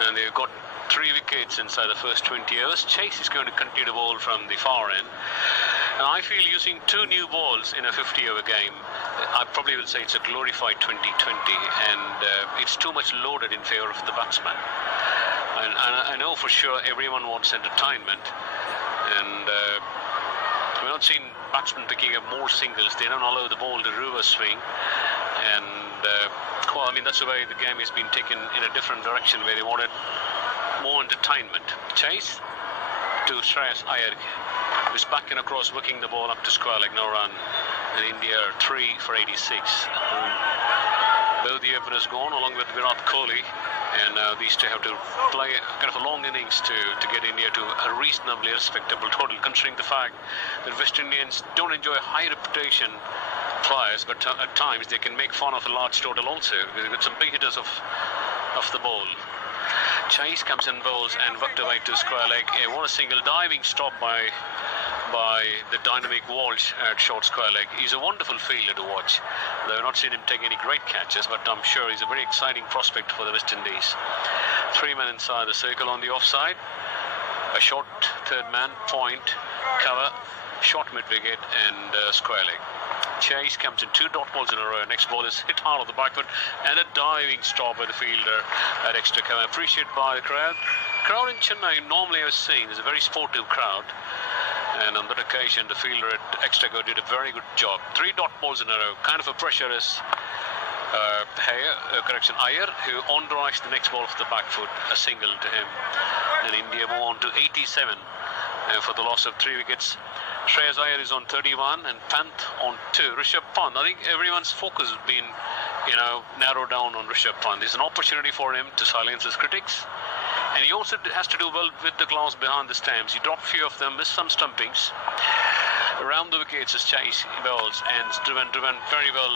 and they've got 3 wickets inside the first 20 overs. Chase is going to continue to bowl from the far end, and I feel using 2 new balls in a 50-over game, I probably will say it's a glorified 2020, and it's too much loaded in favor of the batsman. And I know for sure everyone wants entertainment, and we've not seen batsmen picking up more singles. They don't allow the ball to reverse swing, and well, I mean, that's the way the game has been taken in a different direction, where they wanted more entertainment. Chase to Shreyas Iyer, who's backing across, working the ball up to square leg, no run. And India 3 for 86. Both the openers gone, along with Virat Kohli, and these two have to play kind of a long innings to get India to a reasonably respectable total, considering the fact that West Indians don't enjoy a high reputation players, but at times they can make fun of a large total also. They've got some big hitters of the ball. Chase comes and bowls and worked away to square leg. What a single diving stop by the dynamic Walsh at short square leg. He's a wonderful fielder to watch. Though I've not seen him take any great catches, but I'm sure he's a very exciting prospect for the West Indies. 3 men inside the circle on the offside. A short third man point cover, short mid-wicket and square leg. Chase comes in 2 dot balls in a row. Next ball is hit hard on the back foot and a diving stop by the fielder at extra cover. Appreciated by the crowd. Crowd in Chennai, normally I was saying, is a very sportive crowd. And on that occasion, the fielder at extra cover did a very good job. 3 dot balls in a row. Kind of a pressure is Iyer, who on-drives the next ball off the back foot, a single to him. And India move on to 87 for the loss of 3 wickets. Shreyas Iyer is on 31 and Pant on 2. Rishabh Pant, I think everyone's focus has been, narrowed down on Rishabh Pant. There's an opportunity for him to silence his critics. And he also has to do well with the gloves behind the stumps. He dropped a few of them, missed some stumpings. Around the wickets is Chase balls and driven very well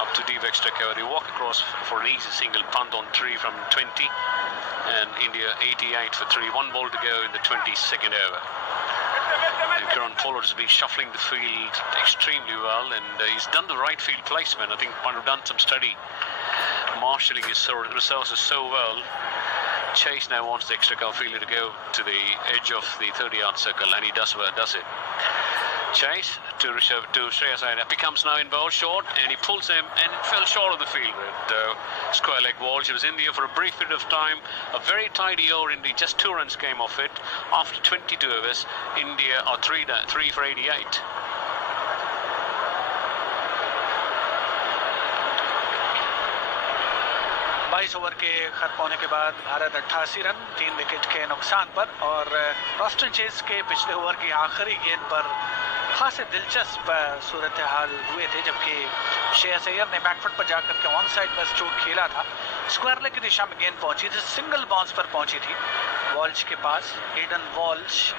up to deep extra cover. He walked across for an easy single. Pant on 3 from 20 and India 88 for 3. 1 ball to go in the 22nd over. And Kiran Pollard has been shuffling the field extremely well, and he's done the right field placement. I think might have done some study, marshalling his resources so well. Chase now wants the extra cover fielder to go to the edge of the 30-yard circle, and he does it. Chase to Shreyas Iyer. Becomes now in bowl short, and he pulls him, and it fell short of the field at square leg Walsh. He was in the air for a brief period of time. A very tidy over. India, just 2 runs came off it. After 22 overs, India are 3 for 88. Over के खत्म होने के बाद Bharat 88 run 3 wicket के नुकसान पर, और Roston Chase के पिछले ओवर की आखिरी गेंद पर खासे दिलचस्प सूरत हाल हुए थे, जबकि श्रेयस अय्यर ने बैकफुट पर जाकर के ऑन साइड में स्ट्रोक खेला था। स्क्वायर लेग की दिशा में गेंद पहुंची थी, सिंगल बाउंस पर पहुंची थी वॉल्श के पास। एडन वॉल्श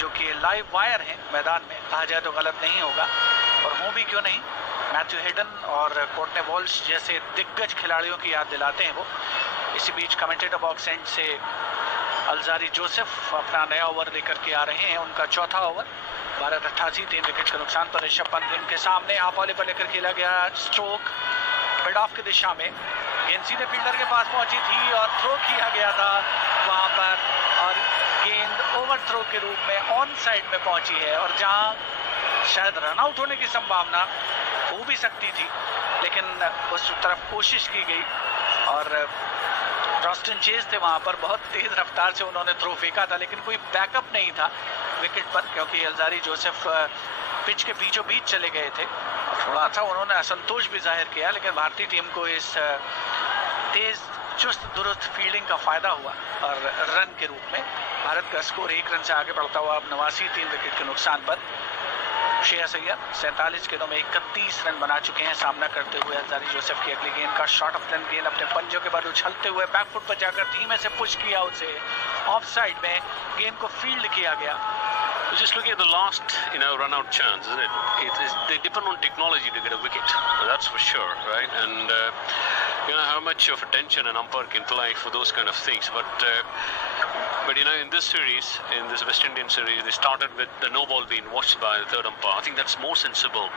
जो कि लाइव वायर है मैदान में, कहा जाए तो गलत नहीं होगा, और हों भी क्यों नहीं। मैथ्यू हेडन और कोर्टने वॉल्श जैसे दिग्गज खिलाड़ियों की याद दिलाते हैं वो। इसी बीच कमेंटेटर बॉक्स एंड से अलजारी जोसेफ अपना नया ओवर लेकर के आ रहे हैं, उनका चौथा ओवर। भारत 88 3 विकेट के नुकसान पर। ऋषभ पंत इनके सामने हाफ वॉले पर लेकर खेला गया स्ट्रोक मिड ऑफ की दिशा में, गेंद सीधे फील्डर के पास पहुंची थी और थ्रो किया गया था वहां पर, और गेंद ओवर थ्रो के रूप में ऑन साइड में पहुंची है, और जहां शायद रन आउट होने की संभावना हो भी सकती थी, लेकिन उस तरफ कोशिश की गई और रॉस्टन चेस थे वहां पर। बहुत तेज रफ्तार से उन्होंने थ्रो फेंका था, लेकिन कोई बैकअप नहीं था विकेट पर, क्योंकि अलजारी जोसेफ पिच के बीचों बीच चले गए थे। थोड़ा सा उन्होंने असंतोष भी जाहिर किया, लेकिन भारतीय टीम को इस तेज चुस्त दुरुस्त फील्डिंग का फायदा हुआ और रन के रूप में भारत का स्कोर 1 रन से आगे बढ़ता हुआ अब 89 3 विकेट के नुकसान पर। श्रेयस अय्यर 47 गेंदों में 31 रन बना चुके हैं, सामना करते हुए अलजारी जोसेफ की अगली गेंद का शॉट ऑफ लेंथ गेंद अपने पंजों के बाद उछलते हुए बैकफुट पर जाकर धीमे से पुश किया, उसे ऑफ साइड में गेंद को फील्ड किया गया। Just looking at the last, run out chance, isn't it? They depend on technology to get a wicket. That's for sure, right? And how much of attention an umpire can play for those kind of things. But in this series, in this West Indian series, they started with the no ball being watched by the third umpire. I think that's more sensible,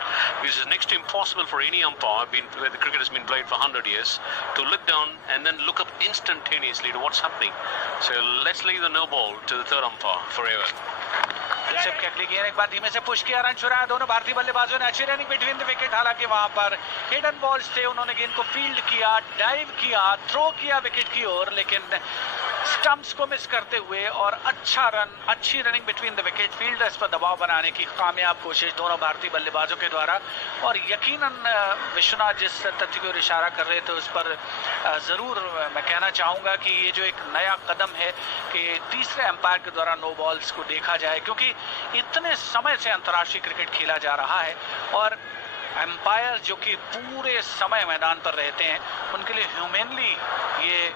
because it's next to impossible for any umpire, where the cricket has been played for 100 years, to look down and then look up instantaneously to what's happening. So let's leave the no ball to the third umpire forever. Joseph की अगली गेंद एक बार धीमे से push किया, run चुराया दोनों भारतीय बल्लेबाजों ने। अच्छी रनिंग बिटवीन द विकेट, हालांकि वहां पर हिडन बॉल्स थे, उन्होंने गेंद को फील्ड किया, डाइव किया, थ्रो किया विकेट की ओर, लेकिन स्टंप्स को मिस करते हुए, और अच्छा रन, अच्छी running between the wicket, fielders पर दबाव बनाने की कामयाब कोशिश दोनों भारतीय बल्लेबाजों के द्वारा। और यकीनन विश्वनाथ जिस तथ्य की ओर इशारा कर रहे थे उस पर जरूर मैं कहना चाहूंगा कि ये जो एक नया कदम है कि तीसरे एम्पायर के द्वारा नो बॉल्स को देखा जाए, क्योंकि इतने समय से अंतर्राष्ट्रीय क्रिकेट खेला जा रहा है और एम्पायर जो कि पूरे समय मैदान पर रहते हैं, उनके लिए ह्यूमनली ये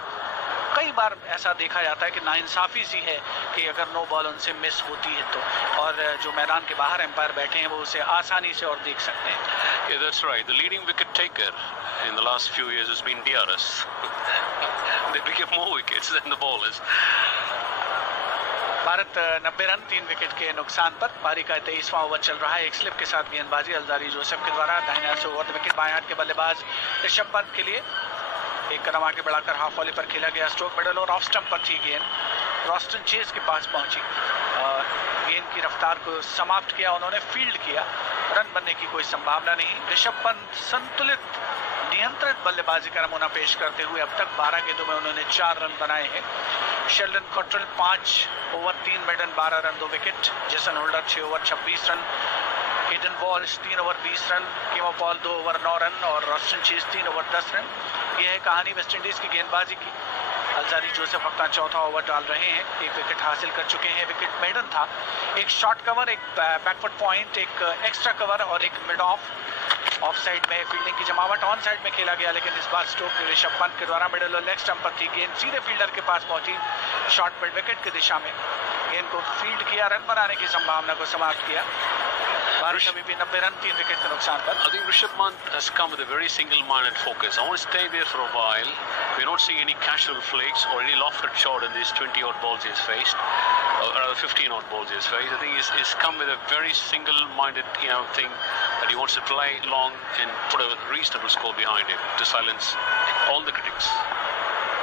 कई बार ऐसा देखा जाता है कि नाइंसाफी सी है कि अगर नो बॉल उनसे मिस होती है तो, और जो मैदान के बाहर एम्पायर बैठे हैं वो उसे आसानी से और देख सकते हैं। Yeah, that's right. The leading wicket taker in the last few years has been DRS. They pick up more wickets than the bowlers. Bharat 90 run 3 wicket के नुकसान पर। पारी का 23वां ओवर चल रहा है। एक स्लिप के साथ गेंदबाजी अलजारी जोसेफ के द्वारा, दाहिने हाथ से ओवर द विकेट, बाएं हाथ के बल्लेबाज ऋषभ पंत के लिए। एक कदम आगे बढ़ाकर हाफ वॉले पर खेला गया स्ट्रोक मिडल और ऑफ स्टंप पर थी गेंद, रॉस्टन चेस के पास पहुंची। गेंद की की रफ्तार को समाप्त किया, उन्होंने फील्ड किया, रन बनने की कोई संभावना नहीं। ऋषभ पंत संतुलित नियंत्रित बल्लेबाजी का नमूना पेश करते हुए अब तक 12 गेंदों में उन्होंने 4 रन बनाए हैं। Sheldon Cottrell 5 over 3 maiden 12 run 2 wicket, Jason Holder 6 over 26 run, Hayden Walsh 3 over 20 run, Keemo Paul 2 over 9 run और रॉस्टन चेज 3 ओवर 10 रन। यह है कहानी वेस्टइंडीज की गेंदबाजी की। अल्जारी जोसेफ अपना चौथा ओवर डाल रहे हैं, 1 विकेट हासिल कर चुके हैं। विकेट मेडन था, एक शॉर्ट कवर, एक बैकवर्ड पॉइंट, एक एक्स्ट्रा कवर और एक मिड ऑफ साइड में फील्डिंग की जमावट ऑन साइड में खेला गया, लेकिन इस बार स्टोक ऋषभ पंत के द्वारा मिडल और लेग स्टंप पर थी। गेंद सीधे फील्डर के पास पहुंची, शॉर्ट मिड विकेट की दिशा में गेंद को फील्ड किया, रन बनाने की संभावना को समाप्त किया। भारत अभी भी 90 रन 3 विकेट के नुकसान पर। I think Rishabh Pant has come with a very single-minded focus. I want to stay there for a while. We're not seeing any casual flakes or any lofted shot in these 20-odd balls he's faced, or 15-odd balls he's faced. I think he's come with a very single-minded, thing that he wants to play long and put a reasonable score behind him to silence all the critics.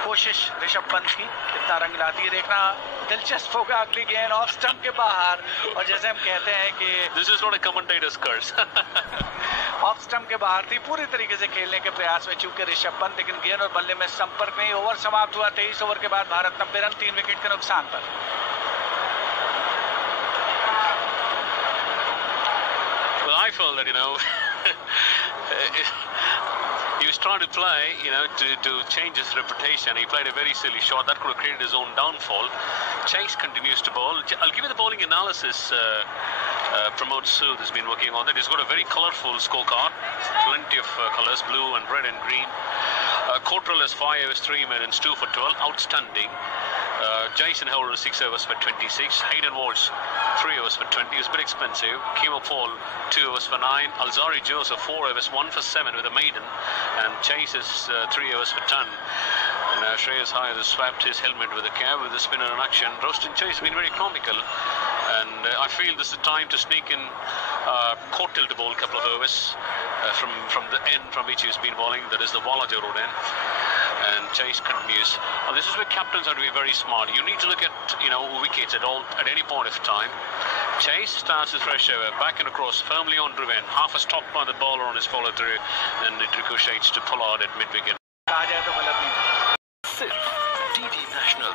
कोशिश ऋषभ पंत की कितना रंग लाती है देखना दिलचस्प होगा। अगली गेंद ऑफ स्टंप के बाहर, और जैसे हम कहते हैं कि This is not a commentator's curse. Off stump के बाहर थी, पूरी तरीके से खेलने के प्रयास में चूके ऋषभ पंत, लेकिन गेंद और बल्ले में संपर्क नहीं। ओवर समाप्त हुआ, 23 ओवर के बाद भारत 90 रन 3 विकेट के नुकसान पर। Well, I felt that he was trying to play, to change his reputation. He played a very silly shot that could have created his own downfall. Chase continues to bowl. I'll give you the bowling analysis. Pramod Sood has been working on that. He's got a very colourful scorecard, plenty of colours, blue and red and green. Cottrell has 5 overs, 3 minutes, 2 for 12, outstanding. Jason Holder 6 overs for 26. Hayden Walsh 3 overs for 20. It was a bit expensive. Kimo Paul 2 overs for 9. Alzari Joseph 4 overs, 1 for 7 with a maiden. And Chase is 3 overs for 10. And Shreyas Iyer has swapped his helmet with a cab with the spinner in action. Roston Chase has been very economical. And I feel this is the time to sneak in Cottrell to bowl a couple of overs from the end from which he's been bowling. That is the Wallaja road end. And Chase continues. This is where captains have to be very smart. You need to look at wickets at any point of time. Chase starts his fresh over, back and across, firmly on driven, half a stop by the bowler on his follow through, and it ricochets to Pollard at mid wicket. सिर्फ DD national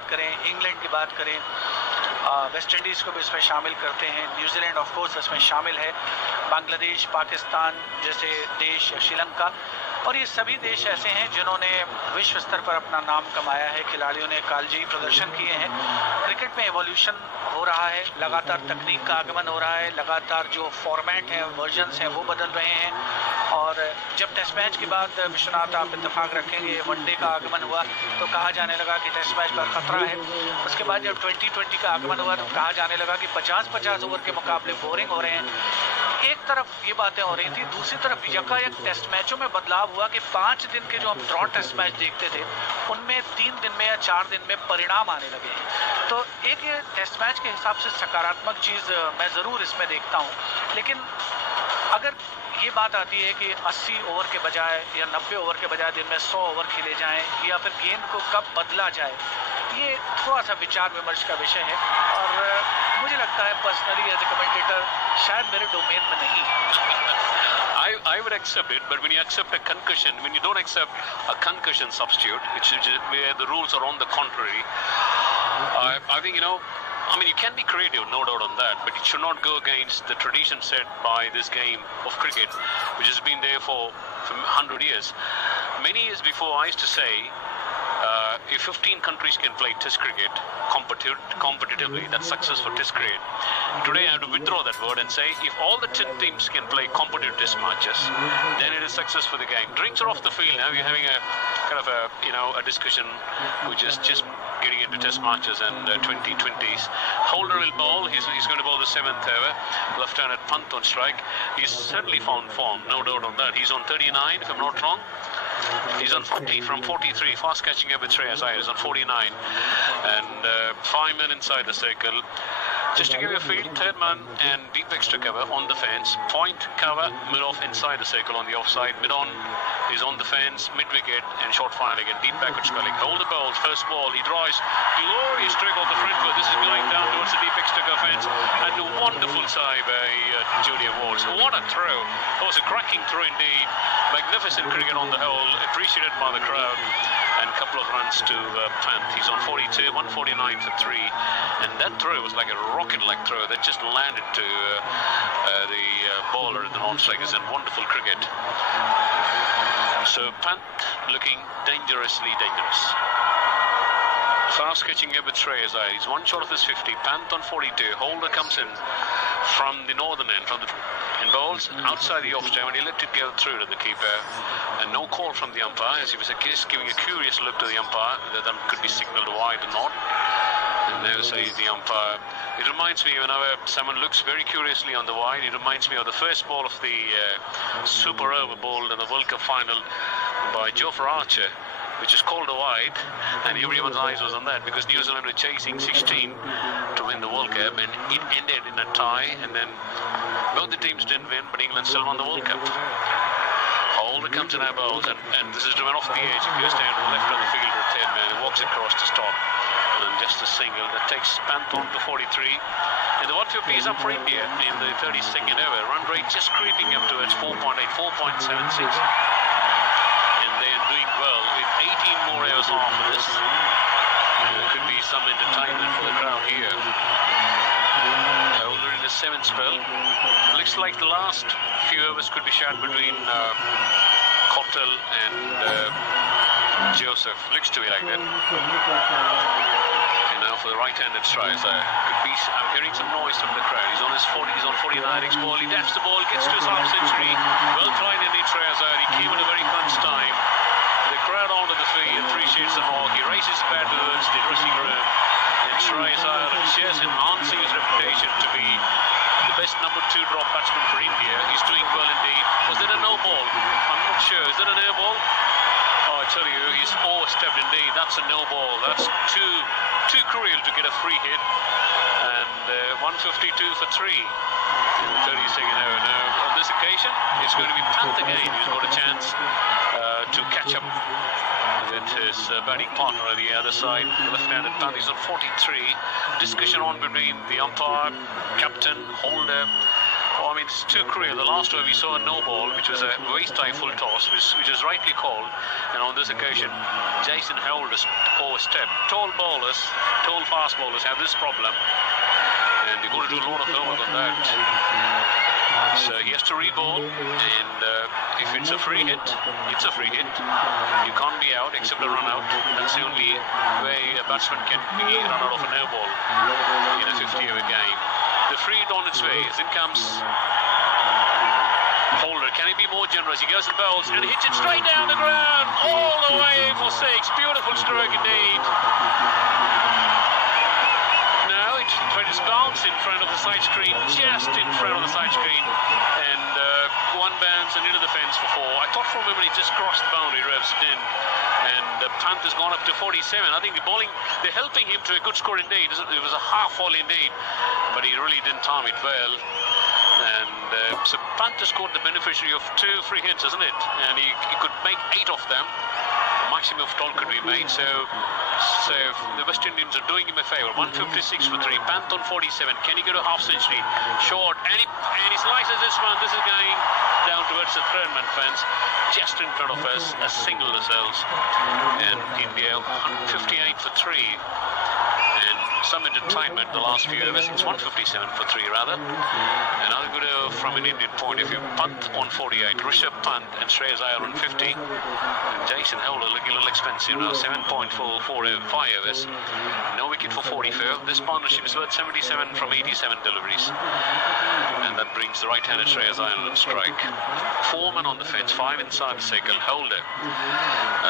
करें, England की बात करें, West Indies को भी इसमें शामिल करते हैं, न्यूजीलैंड ऑफ कोर्स इसमें शामिल है, बांग्लादेश, पाकिस्तान जैसे देश, श्रीलंका, और ये सभी देश ऐसे हैं जिन्होंने विश्व स्तर पर अपना नाम कमाया है। खिलाड़ियों ने कालजी प्रदर्शन किए हैं। क्रिकेट में एवोल्यूशन हो रहा है, लगातार तकनीक का आगमन हो रहा है, लगातार जो फॉर्मेट हैं, वर्जन्स हैं, वो बदल रहे हैं। और जब टेस्ट मैच के बाद विश्वनाथ आप इत्तेफाक रखेंगे वनडे का आगमन हुआ तो कहा जाने लगा कि टेस्ट मैच पर खतरा है। उसके बाद जब 2020 का आगमन हुआ तो कहा जाने लगा कि 50-50 ओवर के मुकाबले बोरिंग हो रहे हैं। एक तरफ ये बातें हो रही थी, दूसरी तरफ यकायक टेस्ट मैचों में बदलाव हुआ कि 5 दिन के जो हम ड्रॉ टेस्ट मैच देखते थे उनमें 3 दिन में या 4 दिन में परिणाम आने लगे हैं। तो एक ये टेस्ट मैच के हिसाब से सकारात्मक चीज़ मैं ज़रूर इसमें देखता हूँ, लेकिन अगर ये बात आती है कि 80 ओवर के बजाय या 90 ओवर के बजाय दिन में 100 ओवर खेले जाएं या फिर गेंद को कब बदला जाए, ये थोड़ा सा विचार विमर्श का विषय है। और मुझे लगता है पर्सनली एज ए कमेंटेटर शायद मेरे डोमेन में नहीं है। I would accept it, but when you accept a concussion, when you don't accept a concussion substitute, which is where the rules are on the contrary, I think, you can be creative, no doubt on that, but it should not go against the tradition set by this game of cricket, which has been there for 100 years. Many years before, I used to say, if 15 countries can play Test cricket competitively, that's success for Test cricket. Today, I have to withdraw that word and say, if all the 10 teams can play competitive Test matches, then it is success for the game. Drinks are off the field now. We're having a kind of a discussion, which is just getting into Test matches and 2020s. Holder will bowl. He's going to bowl the 7th over. Left-handed punt on strike. He's certainly found form, no doubt on that. He's on 39, if I'm not wrong. He's on 40 from 43, fast catching up with Shreyas Iyer. He's on 49 and 5 men inside the circle. Just to give you a feel, third man and deep extra cover on the fence. Point, cover, mid-off inside the circle on the offside. Mid-on is on the fence, mid-wicket and short final again, deep backward spelling. Hold the ball, first ball, he drives, glorious trick off the front foot. This is going down towards the deep extra cover fence and a wonderful save by Junior Walsh. What a throw. That was a cracking throw indeed. Magnificent cricket on the whole, appreciated by the crowd. And a couple of runs to Pant. He's on 42, 149 for 3. And that throw was like a rocket-like throw that just landed to the bowler and the non-strikers, and wonderful cricket. So Pant looking dangerously dangerous. Fast catching up with Shreyas Iyer. He's one short of his 50. Pant on 42. Holder comes in from the northern end, and bowls outside the off stump, and he let it go through to the keeper. And no call from the umpire, as he was just giving a curious look to the umpire that could be signalled wide or not. And there says the umpire. It reminds me, whenever someone looks very curiously on the wide, it reminds me of the first ball of the super over bowled in the World Cup final by Jofra Archer, which is called a wide, and everyone's eyes was on that because New Zealand were chasing 16 to win the World Cup, and it ended in a tie, and then both the teams didn't win, but England still won the World Cup. Holder comes in our bowls, and this is driven off the edge. It goes down to the left of the fielder, third man, and walks across to stop. And just a single that takes Pant on to 43. And the 150 is up for India in the 32nd over. Run rate just creeping up towards 4.8, 4.76. And they're doing well with 18 more overs after this. There could be some entertainment for the crowd here. Holder in the 7th spell. Looks like the last few overs could be shot between Cottle and Joseph. Looks to be like that. And now for the right-handed strikes, could be. I'm hearing some noise from the crowd. He's on his 40. He's on 49. Ball. He taps the ball, gets to his half century. Well tried in the Shreyas Iyer. He came at a very crunch time. The crowd onto the field appreciates the mark. He raises his bat towards the dressing room. And Shreyas Iyer shares enhancing his reputation to be the best number 2 drop batsman for India. He's doing well indeed. Was it a no ball? I'm not sure. Is it a no ball? Oh, I tell you, he's overstepped indeed. That's a no ball. That's too cruel to get a free hit. And 152 for 3 in the 32nd over. Now, on this occasion, it's going to be Pant again who's got a chance to catch up with his batting partner on the other side. The left-handed Pant is on 43. Discussion on between the umpire, captain, Holder. Oh, I mean, it's too cruel. The last over we saw a no ball, which was a waist-high full toss, which was rightly called. And on this occasion, Jason Holder overstepped. Tall bowlers, tall fast bowlers have this problem, and you've got to do a lot of homework on that. So he has to re-bowl, and if it's a free hit, it's a free hit. You can't be out except a run out. That's the only way a batsman can be run out of a no ball in a 50-over game. The free hit on its way. As it comes, Holder, can he be more generous? He goes and bowls and hits it straight down the ground, all the way for 6. Beautiful stroke indeed. Now it's bounced in front of the side screen, just in front of the side screen, and one bounce and into the fence for 4. I thought for a moment he just crossed the boundary, revs it in, and Pant has gone up to 47. I think the bowling, they're helping him to a good score indeed. It was a half volley indeed, but he really didn't time it well. And so Pant has scored the beneficiary of 2 free hits, isn't it? And he could make 8 of them. Maximum of 12 could be made. So the West Indians are doing him a favour. 156 for 3. Pant on 47. Can he go to half century? Short. And he slices this one. This is going down towards the third man fence, just in front of us. A single ourselves. And India 158 for 3. And some entertainment the last few overs. It's 157 for 3 rather. Another good over from an Indian point of view. Pant on 48, Rishabh Pant and Shreyas Iyer on 50. And Jason Holder looking a little expensive now, 7.45 overs. No wicket for 44. This partnership is worth 77 from 87 deliveries. And that brings the right-handed Shreyas Iyer on strike. 4 men on the fence, 5 inside the circle. Holder,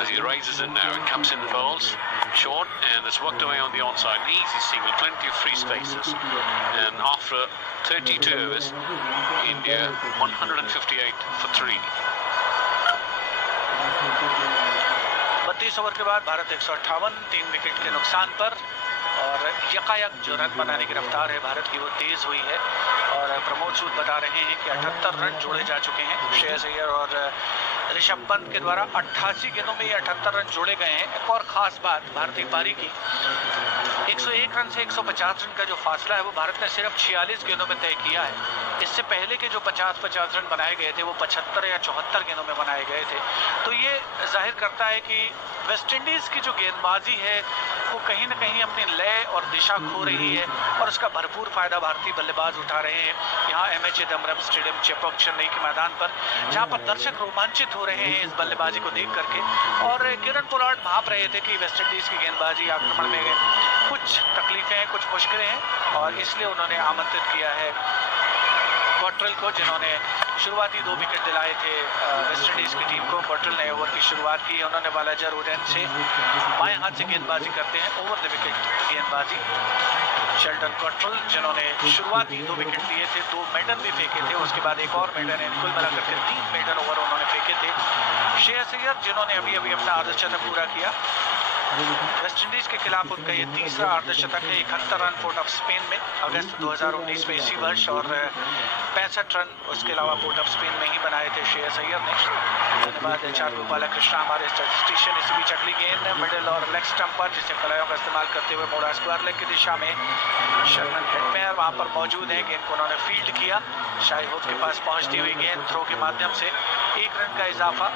as he raises it now, it comes in the bowls. Short, and it's worked away on the onside. An easy single, plenty of free spaces. And after 32 overs, India 158 for 3. But there's 19 over के बाद Bharat 158, 3 wicket के नुकसान पर, और यकायक जो run बनाने की रफ्तार है भारत की वो तेज हुई है। और प्रमोद सूद बता रहे हैं कि 78 रन जोड़े जा चुके हैं श्रेयस अय्यर और ऋषभ पंत के द्वारा। 88 गेंदों में ये 78 रन जोड़े गए हैं। एक और खास बात भारतीय पारी की, 101 रन से 150 रन का जो फासला है वो भारत ने सिर्फ 46 गेंदों में तय किया है। इससे पहले के जो 50-50 रन बनाए गए थे वो 75 या 74 गेंदों में बनाए गए थे। तो ये जाहिर करता है कि वेस्ट इंडीज की जो गेंदबाजी है वो कहीं ना कहीं अपनी लय और दिशा खो रही है, और उसका भरपूर फायदा भारतीय बल्लेबाज उठा रहे हैं। यहाँ MH चिदम्बरम स्टेडियम चेपॉक चेन्नई के मैदान पर, जहाँ पर दर्शक रोमांचित हो रहे हैं इस बल्लेबाजी को देख करके, और किरण पोलार्ड भाप रहे थे कि वेस्ट इंडीज की गेंदबाजी आक्रमण में कुछ तकलीफें हैं, कुछ मुश्किलें हैं, और इसलिए उन्होंने आमंत्रित किया है कॉट्रेल को, जिन्होंने शुरुआती 2 विकेट दिलाए थे वेस्ट इंडीज की टीम को। कॉट्रेल ने ओवर की शुरुआत की। उन्होंने बालाजा रोडेन से बाएं हाथ से गेंदबाजी करते हैं, ओवर द विकेट गेंदबाजी। शेल्टन कॉट्रेल जिन्होंने शुरुआती 2 विकेट लिए थे, 2 मेडन भी फेंके थे, उसके बाद एक और मेडन है, कुल मिलाकर के 3 मेडन ओवर उन्होंने फेंके थे। श्रेयस अय्यर जिन्होंने अभी अभी अपना अर्धशतक पूरा किया, वेस्ट इंडीज के खिलाफ उनका ये तीसरा अर्धशतक है। 71 रन पोर्ट ऑफ स्पेन में अगस्त 2019 में इसी वर्ष, और 65 रन उसके अलावा पोर्ट ऑफ स्पेन में ही बनाए थे श्रेयस अय्यर ने। धन्यवाद HR गोपालकृष्ण हमारे स्टैटिस्टिशियन। इसी बीच अगली गेंद मिडिल और लेग स्टंप पर, जिसे कलायों का इस्तेमाल करते हुए मोड़ा स्क्वायर लेग की दिशा में शर्मन हेटमेयर वहां पर मौजूद है। गेंद को उन्होंने फील्ड किया। शाही होप के पास पहुंचती हुई गेंद थ्रो के माध्यम से 1 रन का इजाफा।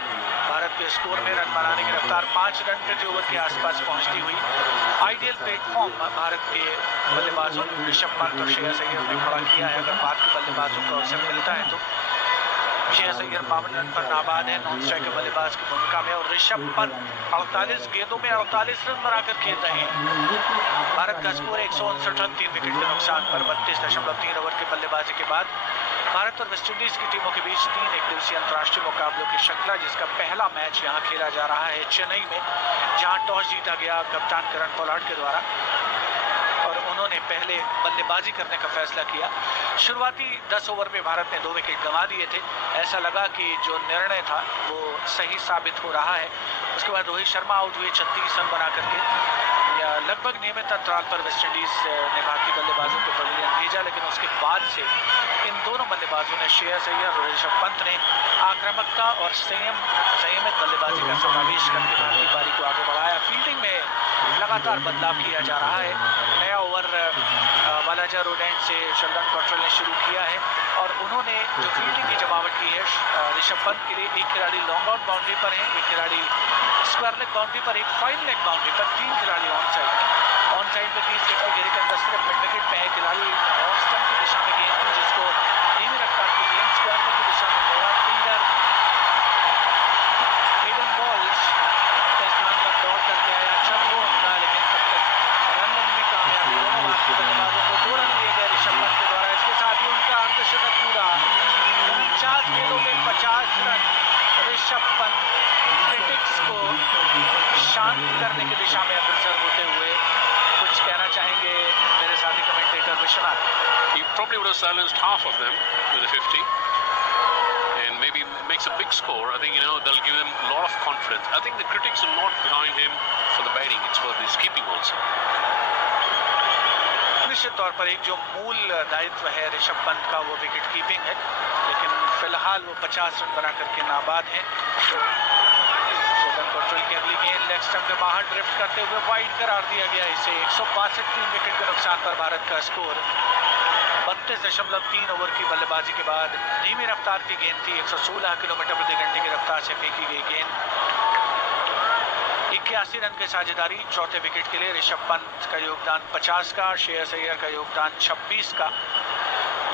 भारत के स्कोर में रन बनाने की रफ्तार 5 रन प्रति ओवर के आसपास पहुंचती हुई। आइडियल प्लेटफॉर्म भारत के बल्लेबाजों ऋषभ पंत और श्रेयस अय्यर ने खड़ा किया है। अगर भारत के बल्लेबाजों को अवसर मिलता है तो श्रेयस अय्यर 52 रन पर नाबाद है नॉन स्ट्राइकर बल्लेबाज की भूमिका में, और ऋषभ पंत 48 गेंदों में 48 रन बनाकर खेल रहे हैं। भारत का स्कोर 159 रन 3 विकेट के नुकसान पर 32.3 ओवर के बल्लेबाजी के बाद भारत और वेस्टइंडीज की टीमों के बीच 3 एक दिवसीय अंतर्राष्ट्रीय मुकाबलों की श्रृंखला, जिसका पहला मैच यहां खेला जा रहा है चेन्नई में, जहां टॉस जीता गया कप्तान किरण पोलार्ड के द्वारा, और उन्होंने पहले बल्लेबाजी करने का फैसला किया। शुरुआती 10 ओवर में भारत ने 2 विकेट गंवा दिए थे। ऐसा लगा कि जो निर्णय था वो सही साबित हो रहा है। उसके बाद रोहित शर्मा आउट हुए 36 रन बना करके। या लगभग नियमित अंतराल पर वेस्टइंडीज ने भारतीय बल्लेबाजों को पवेलियन भेजा, लेकिन उसके बाद से इन दोनों बल्लेबाजों ने, श्रेयस अय्यर और ऋषभ पंत ने, आक्रामकता और संयमित बल्लेबाजी का समावेश करके भारतीय पारी को आगे बढ़ाया। फील्डिंग में लगातार बदलाव किया जा रहा है। नया ओवर बालाजा रोडेन से शेल्टन कॉट्रेल ने शुरू किया है, और उन्होंने जो फील्डिंग की जमावट की है ऋषभ पंत के लिए, एक खिलाड़ी लॉन्ग आउट बाउंड्री पर है, एक खिलाड़ी स्क्वायर लेग बाउंड्री पर, एक फाइन लेग बाउंड्री पर, 3 खिलाड़ी ऑन साइड में 30 फीट के घेरे के अंदर सिर्फ मिड विकेट में है। खिलाड़ी ऑफ स्टंप की दिशा में गेंद थी, जिसको धीमी रफ्तार की गेंद स्क्वायर लेग की दिशा में मोड़ा। फील्डर हेडन वॉल्श के स्थान पर दौड़ करके आया, अच्छा वो होगा, लेकिन तब तक रन लेने में कामयाब दोनों भारतीय बल्लेबाजों को 2 रन दिए गए ऋषभ पंत के द्वारा। इसके साथ ही उनका अर्धशतक पूरा। 49 गेंदों में 50 रन। ऋषभ पंत क्रिटिक्स को शांत करने की दिशा में अग्रसर होते हुए कुछ कहना चाहेंगे मेरे साथी commentator Vishwanath? He probably would have silenced half of them with a 50 and maybe makes a big score. I think, they'll give them a lot of confidence. I think the critics are not behind him for the batting, it's for his keeping also. निश्चित तौर पर एक जो मूल दायित्व है ऋषभ पंत का वो विकेट कीपिंग है, लेकिन फिलहाल वो 50 रन बना करके नाबाद है। की अगली गेंद लेग स्टंप के बाहर ड्रिफ्ट करते हुए वाइड करार दिया गया इसे। 162 3 विकेट के नुकसान पर भारत का स्कोर। 32.3 ओवर की बल्लेबाजी के बाद धीमी रफ्तार की गेंद थी। 116 किलोमीटर प्रति घंटे की रफ्तार से फेंकी गई गेंद। 81 रन की साझेदारी चौथे विकेट के लिए। ऋषभ पंत का योगदान 50 का, श्रेयस अय्यर का योगदान 26 का,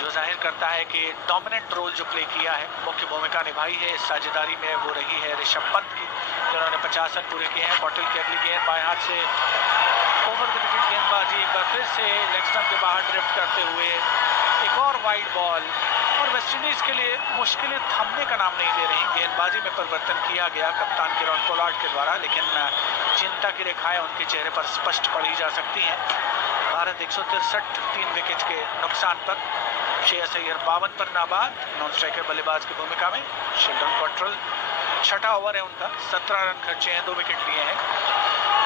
जो जाहिर करता है कि डोमिनेंट रोल जो प्ले किया है, मुख्य भूमिका निभाई है इस साझेदारी में, वो रही है ऋषभ पंत की, जिन्होंने 50 रन पूरे किए हैं। कॉट्रेल की अगली गेंद बाएं हाथ से ओवर द विकेट गेंदबाजी, एक बार फिर से लेग स्टंप के बाहर ड्रिफ्ट करते हुए एक और वाइड बॉल, और वेस्टइंडीज के लिए मुश्किलें थमने का नाम नहीं ले रही। गेंदबाजी में परिवर्तन किया गया कप्तान किरण पोलार्ड के द्वारा, लेकिन चिंता की रेखाएं उनके चेहरे पर स्पष्ट पड़ी जा सकती हैं। भारत 163 3 विकेट के नुकसान पर। श्रेयस अय्यर 52 पर नाबाद नॉन स्ट्राइकर बल्लेबाज की भूमिका में। शेल्टन कॉट्रेल छठा ओवर है उनका, 17 रन खर्चे हैं, 2 विकेट लिए हैं।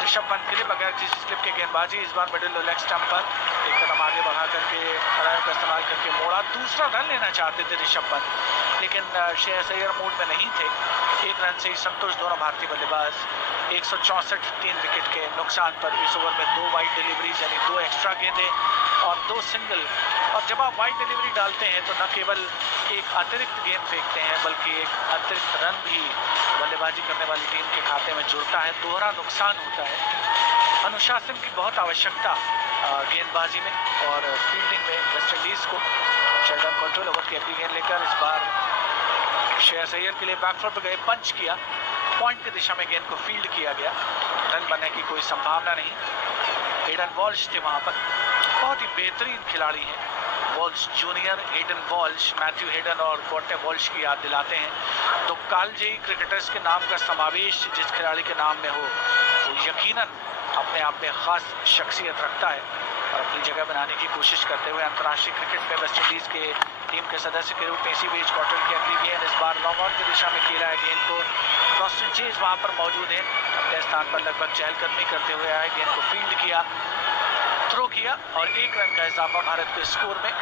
ऋषभ पंत के लिए बगैर किसी स्लिप के गेंदबाजी, इस बार मिडिल लेग स्टंप पर एक कदम आगे बढ़ा करके रन का इस्तेमाल करके मोड़ा। दूसरा रन लेना चाहते थे ऋषभ पंत, लेकिन श्रेयस अय्यर मूड में नहीं थे। 1 रन से ही संतुष्ट दोनों भारतीय बल्लेबाज। 164 3 विकेट के नुकसान पर इस ओवर में 2 वाइड डिलीवरीज यानी 2 एक्स्ट्रा गेंदें और 2 सिंगल। और जब आप वाइड डिलीवरी डालते हैं तो न केवल एक अतिरिक्त गेंद फेंकते हैं बल्कि एक अतिरिक्त रन भी बल्लेबाजी करने वाली टीम के खाते में जुड़ता है, दोहरा नुकसान होता है। अनुशासन की बहुत आवश्यकता गेंदबाजी में और फील्डिंग में वेस्ट इंडीज को। शेल्डन कंट्रोल ओवर की अगली गेंद लेकर इस बार श्रेयस अय्यर के लिए बैकफुट पर गए, पंच किया, पॉइंट की दिशा में गेंद को फील्ड किया गया। रन बनने की कोई संभावना नहीं। हेडन वॉल्श थे वहां पर, बहुत ही बेहतरीन खिलाड़ी हैं Walsh junior. Hayden Walsh Matthew Hayden और कॉर्टे वॉल्श की याद दिलाते हैं। तो कालजयी क्रिकेटर्स के नाम का समावेश जिस खिलाड़ी के नाम में हो वो यकीनन अपने आप में खास शख्सियत रखता है और अपनी जगह बनाने की कोशिश करते हुए अंतर्राष्ट्रीय क्रिकेट में वेस्ट इंडीज के टीम के सदस्य के रूप में इसी बीच क्वार्टर की अगली गेंद इस बार लॉन्ग ऑन की दिशा में खेला है गेंद को। क्रॉस्टन चेज वहां पर मौजूद है, अपने स्थान पर लगभग चहलकदमी करते हुए आए, गेंद को फील्ड किया, थ्रो किया और 1 रन का इजाफा भारत के स्कोर में।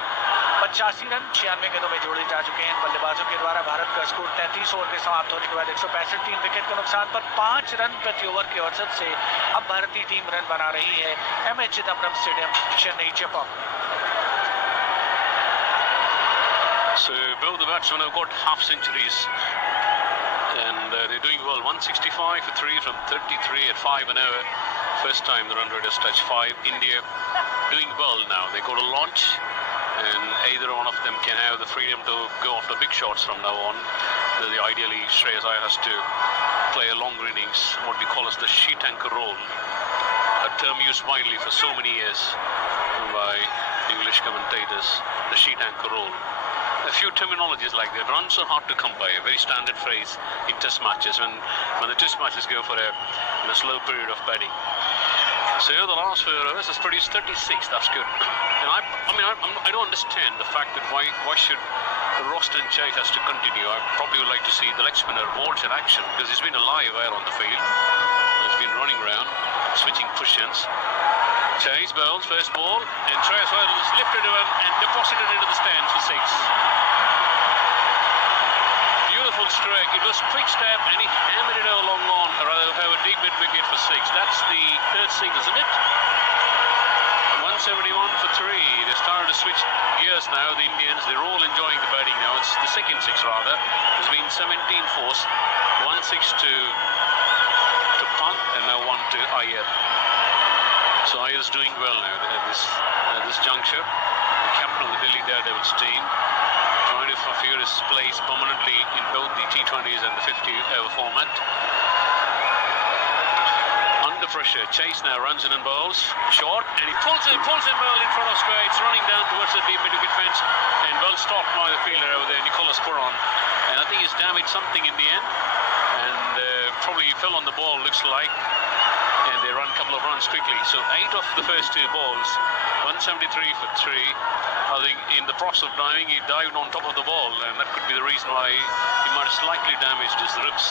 85 रन 96 गेंदों में जोड़े जा चुके हैं बल्लेबाजों के द्वारा। भारत का स्कोर 33 ओवर के समाप्त होने के बाद 165 3 विकेट के नुकसान पर 5 रन प्रति ओवर के औसत से अब भारतीय टीम रन बना रही है MA Chidambaram stadium, Chennai, Japan. So both the batsmen have got half centuries and they're doing well. 165 for 3 from 33 at 5 an hour. First time the run rate has touched 5. India doing well now. They got a launch and either one of them can have the freedom to go after big shots from now on. Ideally, Shreyas Iyer has to play a longer innings, what we call as the sheet anchor role, a term used widely for so many years by English commentators, the sheet anchor role. A few terminologies like that. Runs are hard to come by, a very standard phrase in test matches when the test matches go for a slow period of batting. So here the last 4 overs has produced 36, that's good. And I don't understand the fact that why should Roston Chase has to continue. I probably would like to see the leg spinner Walsh in action because he's been a live wire on the field. He's been running around, switching positions. Chase bowls, first ball, and Shreyas Iyer has lifted him and deposited into the stands for 6. Beautiful stroke. It was quick step and he hammered it over long on, or rather have a deep mid wicket for 6. That's the 3rd 6, isn't it? 171 for 3. They started to switch gears now, the Indians. They're all enjoying the batting now. It's the second 6 rather. There's been 17 force, 1-6 to Pant and now 1 to Iyer. So Iyer is doing well now at this juncture. The captain of the Delhi Daredevils team trying to fulfill his place permanently in both the T20s and the 50-over format. Under pressure, Chase now runs in and bowls short, and he pulls in well in front of square. It's running down towards the deep mid-wicket fence, and well stopped by the fielder over there, Nicholas Puran. And I think he's damaged something in the end, and probably he fell on the ball, looks like. And they run a couple of runs quickly. So 8 of the first 2 balls, 173 for 3. I think in the process of diving, he dived on top of the ball, and that could be the reason why he might have slightly damaged his ribs.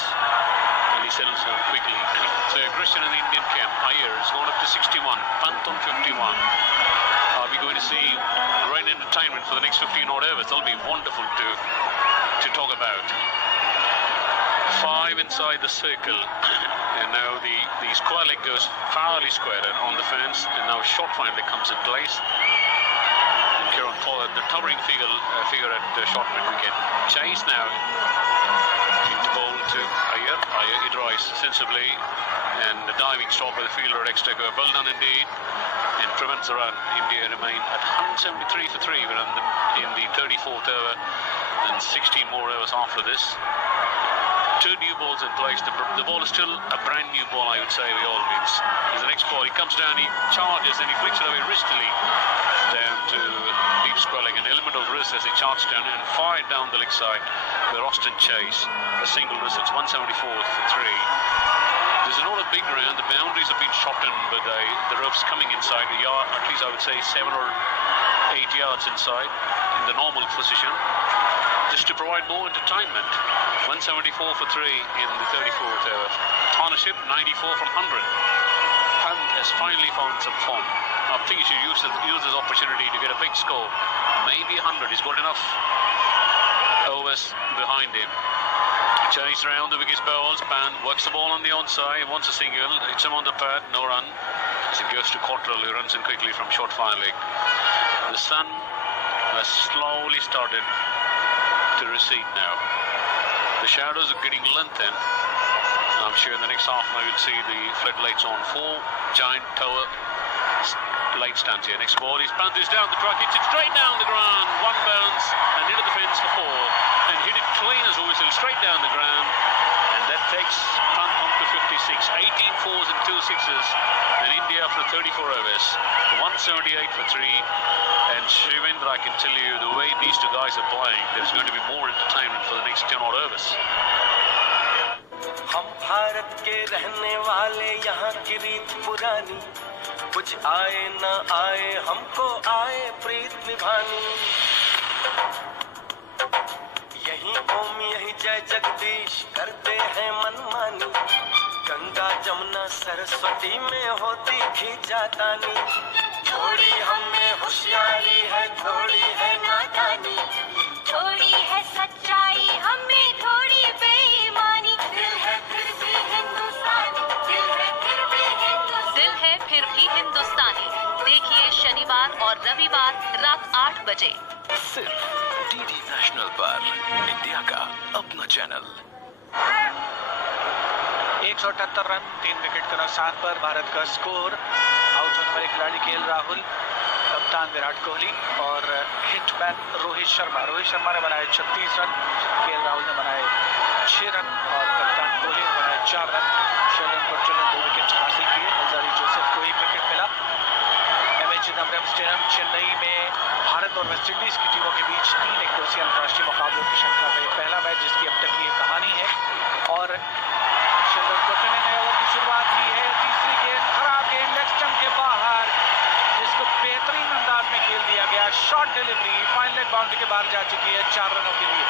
And he settles down quickly. So aggression in the Indian camp. Iyer has gone up to 61. Pant on 51. Are we going to see great entertainment for the next 15 odd overs? That'll be wonderful to talk about. 5 inside the circle. And now the square leg goes fairly square on the fence, and now a shot finally comes in place. And Kieran Pollard, the towering figure at short mid-wicket. Chase now into bowl to Iyer. Iyer hit rise sensibly, and the diving stop by the fielder at extra go. Well done indeed, and prevents the run. India remain at 173 for 3 in the 34th over, and 16 more overs after this. 2 new balls in place. The ball is still a brand new ball, I would say, by all means. As the next ball, he comes down, he charges, and he flicks it away wristily down to deep square leg. An element of wrist as he charged down and fired down the leg side with Roston Chase. A single wrist, it's 174 for 3. This is not a big round. The boundaries have been shortened, but the ropes coming inside the yard, at least I would say 7 or 8 yards inside in the normal position, just to provide more entertainment. 174 for 3 in the 34th over. Partnership 94 from 100. Hunt has finally found some form. I think he should use this opportunity to get a big score. Maybe 100. He's got enough overs behind him. Chase around the biggest balls. Pan works the ball on the onside. Wants a single. Hits him on the pad. No run. As he goes to Cottrell, he runs in quickly from short fire leg. The sun has slowly started to recede now. The shadows are getting lengthened. I'm sure in the next half an hour you'll see the floodlights on. 4 giant tower light stands here. Next ball, his punt is down the track, hits it straight down the ground. 1 bounce and into the fence for 4. And hit it clean as a whistle, straight down the ground. And that takes punt on to 56. 18 fours and 2 sixes. And India for 34 overs. 178 for 3. And Shivendra, I can tell you, the way these two guys are playing, there's going to be more entertainment for the next 10 odd overs. हम भारत के रहने वाले यहाँ की रीत पुरानी, कुछ आए न आए हमको आए प्रीत निभानी। यही ओम यही जय जगदीश करते हैं मनमानी, गंगा जमुना सरस्वती में होती खींचातानी। थोड़ी हमें होशियारी है, थोड़ी है नादानी, थोड़ी है सच्चाई हमें थोड़ी बेईमानी। दिल है फिर भी हिंदुस्तानी, दिल है फिर भी हिंदुस्तानी, दिल है फिर भी हिंदुस्तानी। देखिए शनिवार और रविवार रात 8 बजे सिर्फ डीडी नेशनल पर, इंडिया का अपना चैनल। 178 रन 3 विकेट के नुकसान पर भारत का स्कोर। आउट होने वाले खिलाड़ी केएल राहुल, कप्तान विराट कोहली और हिटमैन रोहित शर्मा ने बनाए 36 रन, केएल राहुल ने बनाए 6 रन और कप्तान कोहली ने बनाए 4 रन। शेल्डन कॉट्रेल ने 2 विकेट हासिल किए। अल्जारी जोसेफ को 1 विकेट मिला। एमए चिदम्बरम स्टेडियम चेन्नई में भारत और वेस्टइंडीज की टीमों के बीच 3 एक दिवसीय अंतर्राष्ट्रीय मुकाबलों की श्रृंखला का ये पहला मैच, जिसकी अब तक की ये कहानी है। और शेल्डन कॉट्रेल ने नए ओवर की शुरुआत की है। तीसरी गेंद, खराब गेंद, लेग स्टंप के बाहर, जिसको बेहतरीन अंदाज में खेल दिया गया। Short delivery fine leg boundary के बाहर जा चुकी है 4 रनों के लिए।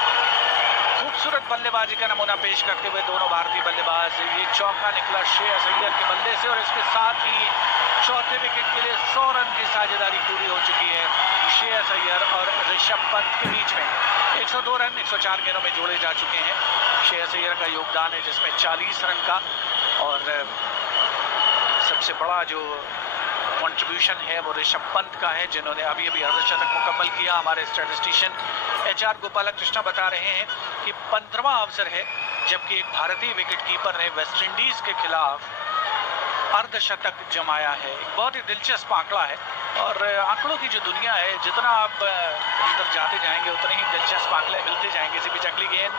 खूबसूरत बल्लेबाजी का नमूना पेश करते हुए दोनों भारतीय बल्लेबाज। ये चौका निकला श्रेयस अय्यर के बल्ले से और इसके साथ ही चौथे विकेट के लिए 100 रन की साझेदारी पूरी हो चुकी है श्रेयस अय्यर और ऋषभ पंत के बीच में। 102 रन 104 गेंदों में जोड़े जा चुके हैं। श्रेयस अय्यर का योगदान है जिसमें 40 रन का, और सबसे बड़ा जो कंट्रीब्यूशन है वो ऋषभ पंत का है, जिन्होंने अभी अर्धशतक मुकम्मल किया। हमारे स्टैटिस्टिशियन HR गोपालकृष्ण बता रहे हैं कि 15वां अवसर है जबकि एक भारतीय विकेटकीपर ने वेस्टइंडीज के खिलाफ अर्धशतक जमाया है। एक बहुत ही दिलचस्प आंकड़ा है और आंकड़ों की जो दुनिया है, जितना आप अंदर जाते जाएंगे उतने ही दिलचस्प आंकड़े मिलते जाएंगे। इसी बीच अगली गेंद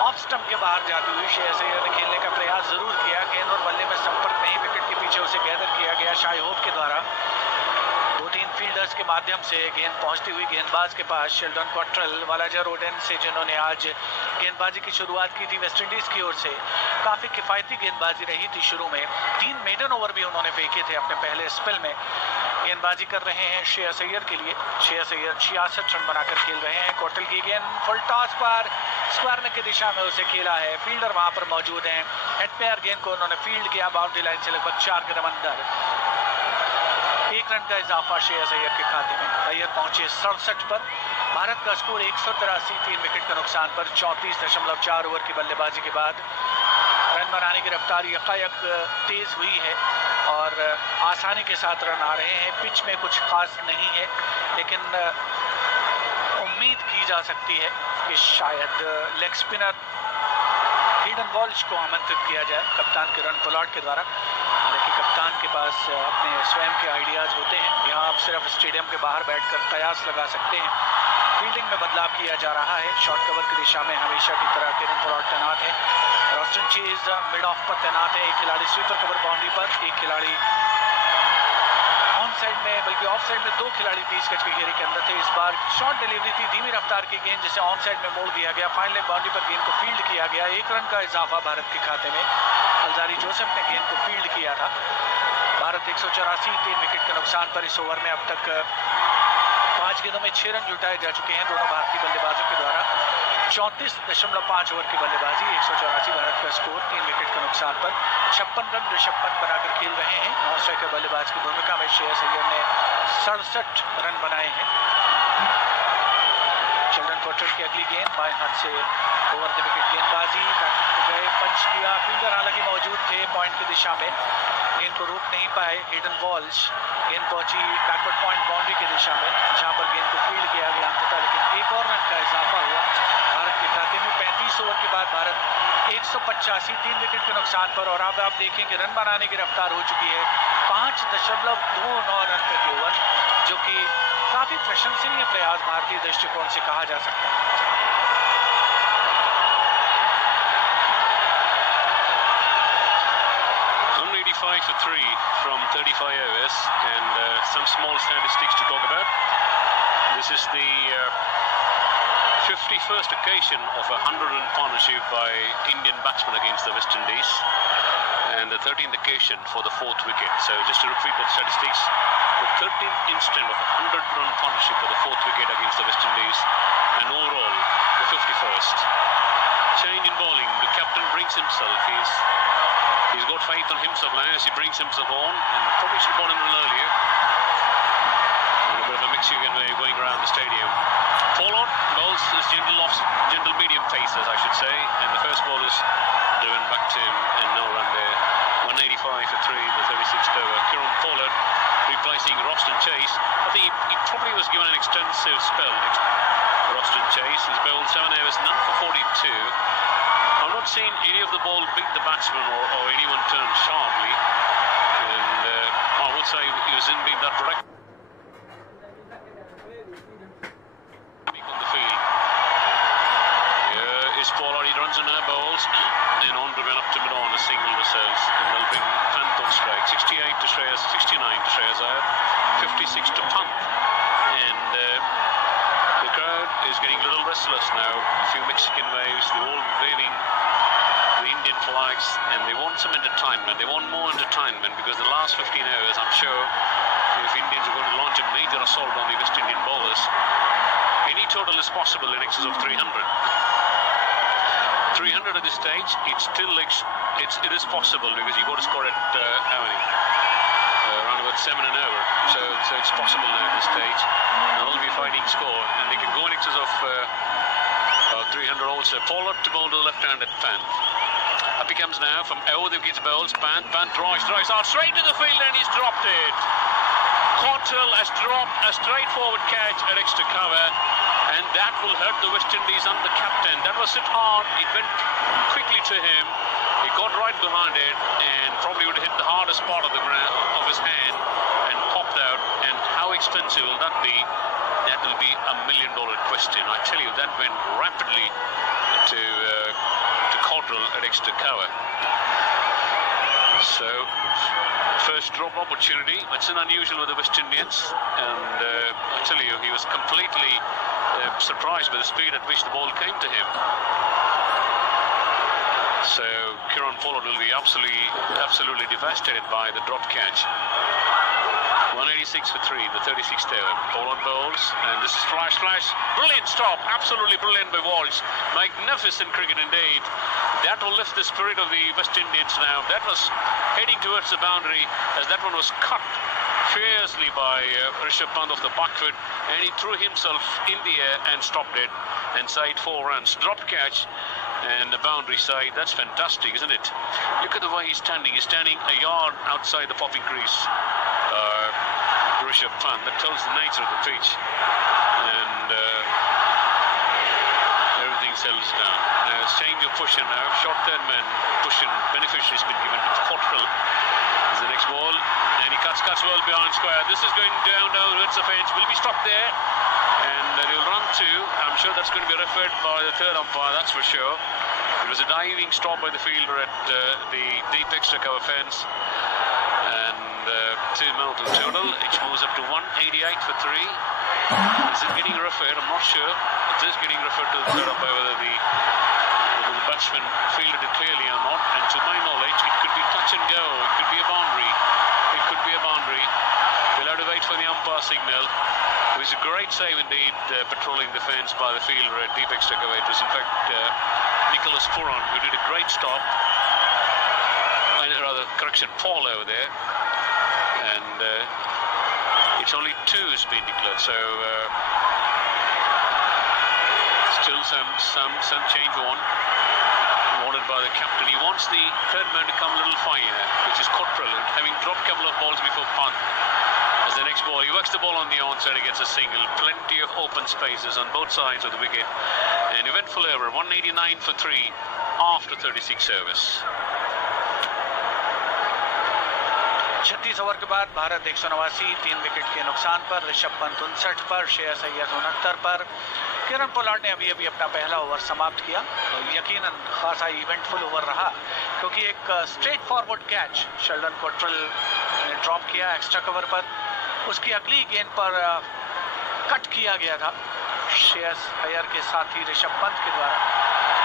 ऑफ स्टंप के बाहर जाती हुई श्रेयस अय्यर ने खेलने का प्रयास जरूर किया। गेंद और बल्ले में संपर्क नहीं, विकेट के पीछे उसे गैदर किया गया शाई होप के द्वारा। 2-3 फील्डर्स के माध्यम से गेंद पहुंचती हुई गेंदबाज के पास शेल्डन कॉट्रेल, वालाजा रोडेन से जिन्होंने आज गेंदबाजी की शुरुआत की थी वेस्टइंडीज की ओर से, काफी किफायती गेंदबाजी रही थी शुरू में। 3 मेडन ओवर भी उन्होंने फेंके थे अपने पहले स्पेल में। गेंदबाजी कर रहे हैं श्रेयस अय्यर के लिए। श्रेयस अय्यर 66 रन बनाकर खेल रहे हैं। कॉट्रेल की गेंद फुल टॉस पर स्क्वायर नेक की दिशा में उसे खेला है। फील्डर वहां पर मौजूद हैं। हेड पेयर गेंद को उन्होंने फील्ड किया बाउंड्री लाइन से लगभग 4 कदम अंदर। 1 रन का इजाफा श्रेयस अय्यर के खाते में। अय्यर पहुंचे 67 पर। भारत का स्कोर 183 3 विकेट के नुकसान पर 34.4 ओवर की बल्लेबाजी के बाद। रन बनाने की रफ्तार यकायक तेज हुई है और आसानी के साथ रन आ रहे हैं। पिच में कुछ खास नहीं है, लेकिन उम्मीद की जा सकती है कि शायद लेग स्पिनर हेडन वॉल्श को आमंत्रित किया जाए कप्तान किरण पोलार्ड के द्वारा। देखिए, कप्तान के पास अपने स्वयं के आइडियाज़ होते हैं। यहाँ आप सिर्फ स्टेडियम के बाहर बैठकर कयास लगा सकते हैं। फील्डिंग में बदलाव किया जा रहा है। शॉर्ट कवर की दिशा में हमेशा की तरह किरण पोलार्ड तैनात है। रॉस्टन चेज मिड ऑफ पर तैनात है। एक खिलाड़ी स्वीपर कवर बाउंड्री पर, एक खिलाड़ी ऑन साइड में, बल्कि ऑफ साइड में 2 खिलाड़ी 30 गज की घेरे के अंदर थे। इस बार शॉर्ट डिलीवरी थी, धीमी रफ्तार की गेंद जिसे ऑन साइड में मोड़ दिया गया। फाइन लेग बाउंड्री पर गेंद को फील्ड किया गया। 1 रन का इजाफा भारत के खाते में। अल्जारी जोसेफ ने गेंद को फील्ड किया था। भारत 184 3 विकेट के नुकसान पर इस ओवर में अब तक 5 गेंदों में 6 रन जुटाए जा चुके हैं दोनों भारतीय बल्लेबाजों के द्वारा। 34.5 ओवर की बल्लेबाजी, 184 भारत का स्कोर, 3 विकेट के नुकसान पर 56 रन ऋषभ पंत बनाकर खेल रहे हैं। नॉन स्ट्राइकर बल्लेबाज की भूमिका में श्रेयस अय्यर ने 67 रन बनाए हैं। चिल्ड्रन पोर्ट्रेट की अगली गेंद बाएं हाथ से ओवर द विकेट गेंदबाजी, गए पंच किया, फील्डर हालांकि मौजूद थे पॉइंट की दिशा में, गेंद को रोक नहीं पाए। हेडन वॉल्श, गेंद पहुंची बैकवर्ड पॉइंट बाउंड्री की दिशा में, जहां पर गेंद को फील्ड किया गया अंततः, लेकिन एक और रन का इजाफा हुआ भारत के खाते में। 35 ओवर के बाद भारत 185, 3 विकेट के नुकसान पर, और अब आप देखें कि रन बनाने की रफ्तार हो चुकी है 5.29 रन प्रति ओवर, जो कि काफी प्रशंसनीय प्रयास भारतीय दृष्टिकोण से कहा जा सकता है। For 3 from 35 overs, and some small statistics to talk about. This is the 51st occasion of a 100-run partnership by Indian batsmen against the West Indies, and the 13th occasion for the 4th wicket. So just to repeat the statistics, the 13th instant of a 100-run partnership for the 4th wicket against the West Indies, and overall the 51st. Change in bowling, the captain brings himself. He's got faith on himself now as he brings himself on, and probably should have bought him a little earlier. And a bit of a mixing way going around the stadium. Followed, bowls is gentle medium paces, I should say, and the first ball is driven back to him, and no run there. 185 for 3, the 36th over. Kieran Pollard replacing Roston Chase. I think he probably was given an extensive spell. Roston Chase, he's bowled 7 overs, none for 42. I've not seen any of the ball beat the batsman or anyone turn sharply, and I would say he hasn't been that productive on the field. Here is Pollard, he runs on air bowls, and on driven up to mid-on, a single reserves, and they'll bring Pant on strike. 68 to Shreyas, 69 to Shreyas Iyer, 56 to Pant, and the crowd is getting a little restless now. A few Mexican waves, they're all waving the Indian flags, and they want some entertainment. They want more entertainment, because the last 15 overs, I'm sure, if Indians are going to launch a major assault on the West Indian bowlers, any total is possible in excess of 300. 300 at this stage, it is possible, because you've got to score at how many? Around about 7 and over. So it's possible now at this stage. And it'll be a fighting score, and they can go in excess of 300 also. Pollard to bowl to the left-handed Pant. Up he comes now from over the wickets bowls. Pant drives out straight to the field, and he's dropped it. Cottrell has dropped a straightforward catch at extra cover, and that will hurt the West Indies and the captain. That was hit hard. It went quickly to him. He got right behind it, and probably would have hit the hardest part of the ground of his hand and popped out. And how expensive will that be? That will be $1 million question. I tell you, that went rapidly to Cottrell at extra cover. So, first drop opportunity. It's an unusual with the West Indians, and I tell you, he was completely surprised by the speed at which the ball came to him. So, Kieran Pollard will be absolutely devastated by the drop catch. 186 for 3, the 36th over. Pollard bowls, and this is flash. Brilliant stop, absolutely brilliant by Walsh. Magnificent cricket indeed. That will lift the spirit of the West Indians now. That was heading towards the boundary, as that one was cut fiercely by Rishabh Pant off the back foot, and he threw himself in the air and stopped it and saved 4 runs. Drop catch and the boundary side. That's fantastic, isn't it? Look at the way he's standing. He's standing a yard outside the popping crease. Rishabh Pant. That tells the nature of the pitch, and everything settles down. Now it's change of position now. Short third man position beneficiary has been given to Cottrell. Is the next ball, and he cuts well behind square. This is going down towards the fence. Will be stopped there, and he'll run to. I'm sure that's going to be referred by the third umpire. That's for sure. It was a diving stop by the fielder at the deep extra cover fence, and 2 mil to total. It moves up to 188 for 3. Is it getting referred? I'm not sure. It is getting referred to the third umpire whether the batsman fielded it clearly or not. And to my knowledge, it could be touch and go. It could be a boundary. We'll have to wait for the umpire signal. We've It's a great save indeed, patrolling the fence by the fielder at deep extra cover. It was in fact Nicholas Furon who did a great stop. Rather, correction, Paul over there. And it's only 2 has been declared, so still some change wanted by the captain. He wants the third man to come a little finer, which is Cottrell, having dropped a couple of balls before punt. As the next ball, he works the ball on the onside, he gets a single. Plenty of open spaces on both sides of the wicket. An eventful over, 189 for 3 after 36 overs. 36 over के बाद Bharat 189, 3 wicket के नुकसान पर, ऋषभ पंत 59 पर, श्रेयस अय्यर 69 पर। Kieron Pollard ने अभी अपना पहला ओवर समाप्त किया। यकीनन खासा इवेंटफुल ओवर रहा, क्योंकि एक straight forward catch Sheldon Cottrell ने ड्रॉप किया एक्स्ट्रा कवर पर। उसकी अगली गेंद पर कट किया गया था श्रेयस अय्यर के साथी ऋषभ पंत के द्वारा।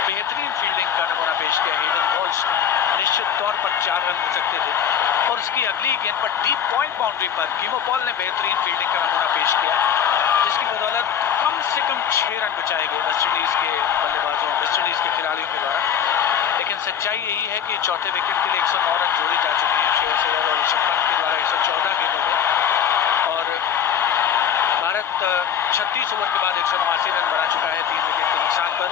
बेहतरीन फील्डिंग का नमूना पेश किया हेडन वॉल्श। निश्चित तौर पर 4 रन हो सकते थे, और उसकी अगली गेंद पर डीप पॉइंट बाउंड्री पर कीमो पॉल ने बेहतरीन फील्डिंग का नमूना पेश किया, जिसकी बदौलत कम से कम 6 रन बचाए गए वेस्टइंडीज के बल्लेबाजों, वेस्टइंडीज के खिलाड़ियों के द्वारा। लेकिन सच्चाई यही है कि चौथे विकेट के लिए 109 रन जोड़े जा चुके हैं श्रेयस अय्यर और ऋषभ पंत के द्वारा 114 गेंदों में, और भारत 36 ओवर के बाद 189 रन बना चुका है 3 विकेट के नुकसान पर।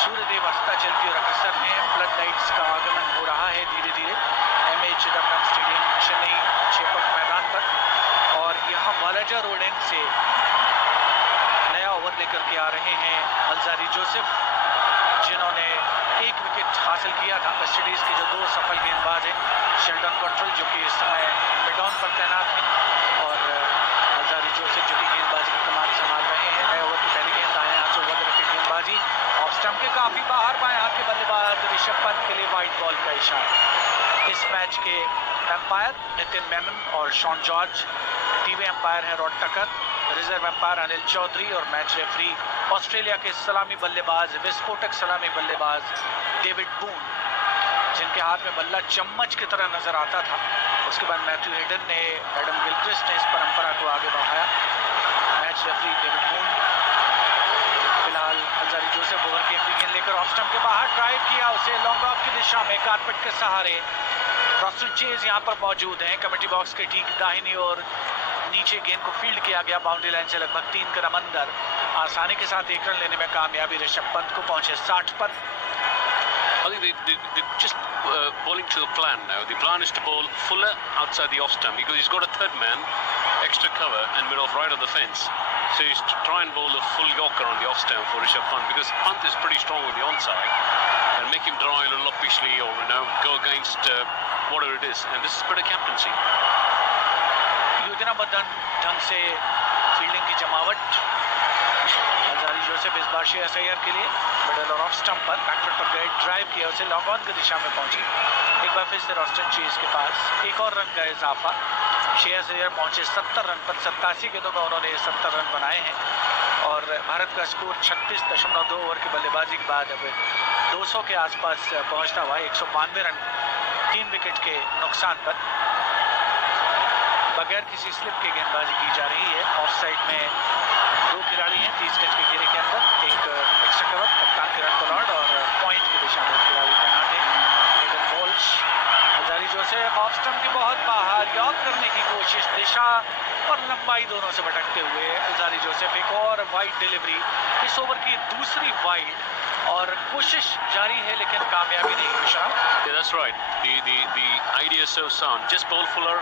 सूर्यदेव अस्ताचल की ओर अग्रसर हैं, फ्लड लाइट्स का आगमन हो रहा है धीरे धीरे एमए चिदम्बरम स्टेडियम चेन्नई चेपक मैदान पर, और यहाँ वालाजा रोड एंड से नया ओवर लेकर के आ रहे हैं अलजारी जोसेफ, जिन्होंने 1 विकेट हासिल किया था। वेस्टइंडीज के जो 2 सफल गेंदबाज हैं, शेल्डन कॉट्रेल जो कि इस समय मिड ऑन पर तैनात हैं, और अलजारी जोसेफ जो कि गेंदबाजी की कमान संभाल रहे हैं। नए ओवर की पहली गेंद दाएं हाथ से ओवर विकेट गेंदबाजी, ऑफ स्टंप के काफी बाहर बाएं हाथ के बल्लेबाज ऋषभ पंत के लिए वाइड बॉल का इशारा। इस मैच के एम्पायर नितिन मेनन और शॉन जॉर्ज, टीवी एम्पायर है Rod Tucker, reserve empire Anil Chaudhary, और मैच रेफरी ऑस्ट्रेलिया के सलामी बल्लेबाज, विस्फोटक सलामी बल्लेबाज डेविड बून, जिनके हाथ में बल्ला चम्मच की तरह नजर आता था। उसके बाद मैथ्यू हेडन ने, एडम गिलक्रिस्ट ने इस परंपरा को आगे बढ़ाया। Match referee David Boon. फिलहाल अलजारी जोसेफ ओवर की अगली गेंद लेकर ऑफ स्टंप के बाहर ड्राइव किया, उसे लॉन्ग ऑफ की दिशा में कारपेट के सहारे रॉस्टन चेज यहाँ पर मौजूद हैं। कमेटी बॉक्स के ठीक दाहिनी ओर नीचे गेंद को फील्ड किया गया बाउंड्री लाइन से लगभग 3 कदम अंदर। आसानी के साथ 1 रन लेने में कामयाबी ऋषभ पंत को, पहुंचे 60 पर। I think they just bowling to the plan now. The plan is to bowl Fuller outside the off stump, because he's got a third man, extra cover, and mid off right of the fence. So he's to try and bowl the full Yorker on the off stump for Rishabh Pant, because Pant is pretty strong on the onside, and make him draw a little uppishly, or go against whatever it is. And this is better captaincy. योजनाबद्ध ढंग से fielding की जमावट Alzarri Joseph इस बार श्रेयस अय्यर के लिए middle और off stump पर बैकफुट पर गए, ड्राइव किया, उसे लॉन्ग ऑन की दिशा में पहुंची। एक बार फिर से रॉस्टन चेज के पास 1 और रन का इजाफा। श्रेयस अय्यर पहुंचे 70 रन पर। 87 गेंदों में उन्होंने 70 रन बनाए हैं, और भारत का स्कोर 36.2 ओवर की बल्लेबाजी के बाद अब 200 के आसपास पहुंचता हुआ 192 रन 3 विकेट के नुकसान पर। बगैर किसी स्लिप के गेंदबाजी की जा रही है। ऑफ साइड में 2 खिलाड़ी हैं 30 गज के घेरे के अंदर, एक एक्स्ट्रा कवर कप्तान किरण पोलार्ड, और पॉइंट की दिशा में खिलाड़ी तैनात हैं Hayden Walsh. Alzarri Joseph off stump के बहुत बाहर, यॉर्क करने की कोशिश, दिशा और लंबाई दोनों से भटकते हुए अलजारी जोसेफ एक और वाइड डिलीवरी, इस ओवर की दूसरी वाइड, और कोशिश जारी है लेकिन कामयाबी नहीं। विशाल, Yeah, that's right. The idea is so sound. Just bowl Fuller,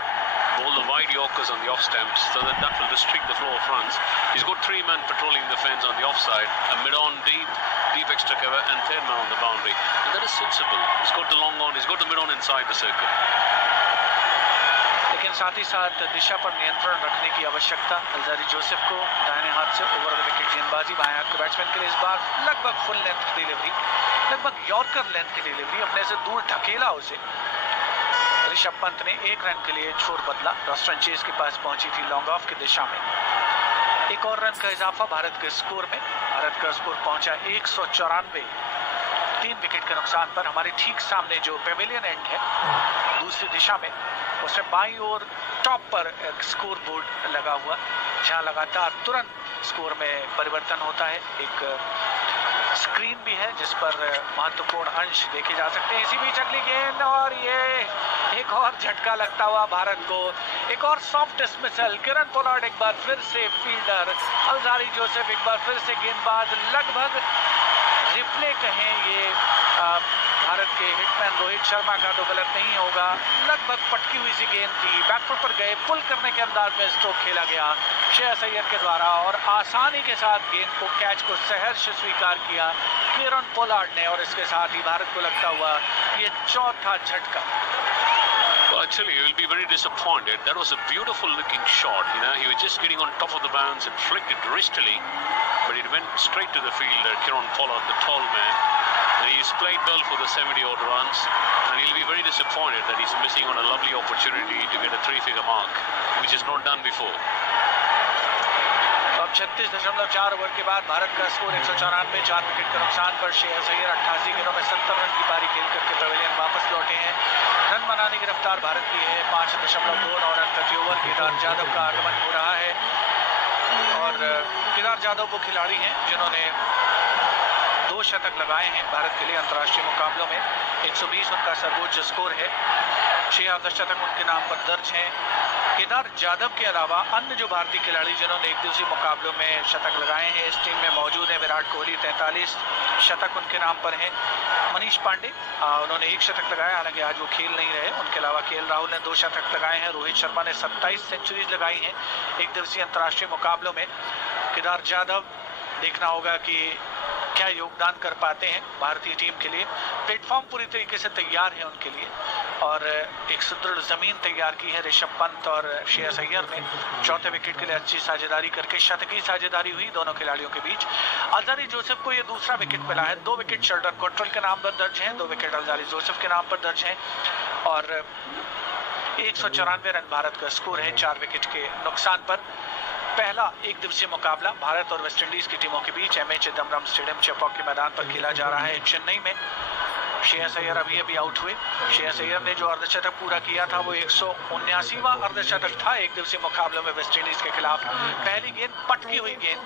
bowl the wide Yorkers on the off stumps, so that will restrict the flow of runs. He's got 3 men patrolling the fence on the offside, a mid-on deep extra cover, and 3rd man on the boundary. And that is sensible. He's got the long on, he's got the mid-on inside the circle. लेकिन साथ ही साथ दिशा पर नियंत्रण रखने की आवश्यकता Alzarri Joseph को। दाहिने हाथ से ओवर द विकेट गेंदबाजी, बाएं हाथ के बैट्समैन के लिए इस बार लगभग फुल लेंथ की डिलीवरी, लगभग यॉर्कर लेंथ की डिलीवरी, अपने से दूर ढकेला उसे। ऋषभ पंत ने 1 रन के लिए छोर बदला, रॉस्टन चेज के पास पहुंची थी लॉन्ग ऑफ की दिशा में। 1 और रन का इजाफा भारत के स्कोर में। भारत का स्कोर पहुंचा 194। 3 विकेट के नुकसान पर। हमारे ठीक सामने जो पेविलियन एंड है दूसरी दिशा में, उससे बाईं ओर टॉप पर एक स्कोर बोर्ड लगा हुआ, जहां लगातार तुरंत स्कोर में परिवर्तन होता है। एक स्क्रीन भी है जिस पर महत्वपूर्ण अंश देखे जा सकते हैं। इसी बीच अगली गेंद, और ये एक और झटका लगता हुआ भारत को, एक और सॉफ्ट डिसमिसल। किरण पोलार्ड एक बार फिर से फील्डर, अलजारी जोसेफ एक बार फिर से गेंदबाज। लगभग रिप्ले कहें ये भारत के हिटमैन रोहित शर्मा का तो गलत नहीं होगा, लगभग पटकी हुई सी गेंद थी, बैकफुट पर गए, पुल करने के अंदाज में स्ट्रोक खेला गया श्रेयस अय्यर के द्वारा, और आसानी के साथ गेंद को, कैच को सहर्ष स्वीकार किया किरण पोलार्ड ने, और इसके साथ ही भारत को लगता हुआ ये चौथा झटका। Well, actually, you will be very disappointed. That was a beautiful looking shot. You know, he was just getting on top of the bounce and flicked it wristily, but it went straight to the fielder, Kiran Pollard, the tall man. And he's played well for the 70-odd runs, and he'll be very disappointed that he's missing on a lovely opportunity to get a 3-figure mark, which is not done before. अब 36.4 over के बाद भारत का score 194, 4 wicket के नुकसान पर। श्रेयस अय्यर 88 गेंदों में 70 run की पारी खेल करके पेविलियन वापस लौटे हैं। रन बनाने की रफ्तार भारत की है 5.29 रन प्रति ओवर। केदार जाधव का आगमन हो रहा है, और केदार जाधव वो खिलाड़ी हैं जिन्होंने 2 शतक लगाए हैं भारत के लिए अंतर्राष्ट्रीय मुकाबलों में। 120 उनका सर्वोच्च स्कोर है, 6 अर्धशतक उनके नाम पर दर्ज हैं। केदार जाधव के अलावा अन्य जो भारतीय खिलाड़ी जिन्होंने एक दिवसीय मुकाबलों में शतक लगाए हैं इस टीम में मौजूद है। विराट कोहली 43 शतक उनके नाम पर हैं। मनीष पांडे उन्होंने 1 शतक लगाया, हालांकि आज वो खेल नहीं रहे। उनके अलावा केएल राहुल ने 2 शतक लगाए हैं। रोहित शर्मा ने 27 सेंचुरीज लगाई हैं एक दिवसीय अंतर्राष्ट्रीय मुकाबलों में। केदार जाधव देखना होगा कि क्या योगदान कर पाते हैं भारतीय टीम के लिए। प्लेटफॉर्म पूरी तरीके से तैयार है उनके लिए, और एक सुदृढ़ जमीन तैयार की है ऋषभ पंत और श्रेयस अय्यर ने। चौथे विकेट के लिए अच्छी साझेदारी करके शतकीय साझेदारी हुई दोनों खिलाड़ियों के बीच। अलजारी जोसेफ को यह दूसरा विकेट मिला है। 2 विकेट शर्डन कॉट्रेल के नाम पर दर्ज हैं, 2 विकेट अलजारी जोसेफ के नाम पर दर्ज हैं, और 194 रन भारत का स्कोर है 4 विकेट के नुकसान पर। पहला एक दिवसीय मुकाबला भारत और वेस्टइंडीज की टीमों के बीच एमए चिदम्बरम स्टेडियम चेपॉक के मैदान पर खेला जा रहा है चेन्नई में। श्रेयस अय्यर अभी आउट हुए। श्रेयस अय्यर ने जो अर्धशतक पूरा किया था वो 179वां अर्धशतक था एक दिवसीय मुकाबले में वेस्टइंडीज के खिलाफ। पहली गेंद पटकी हुई गेंद,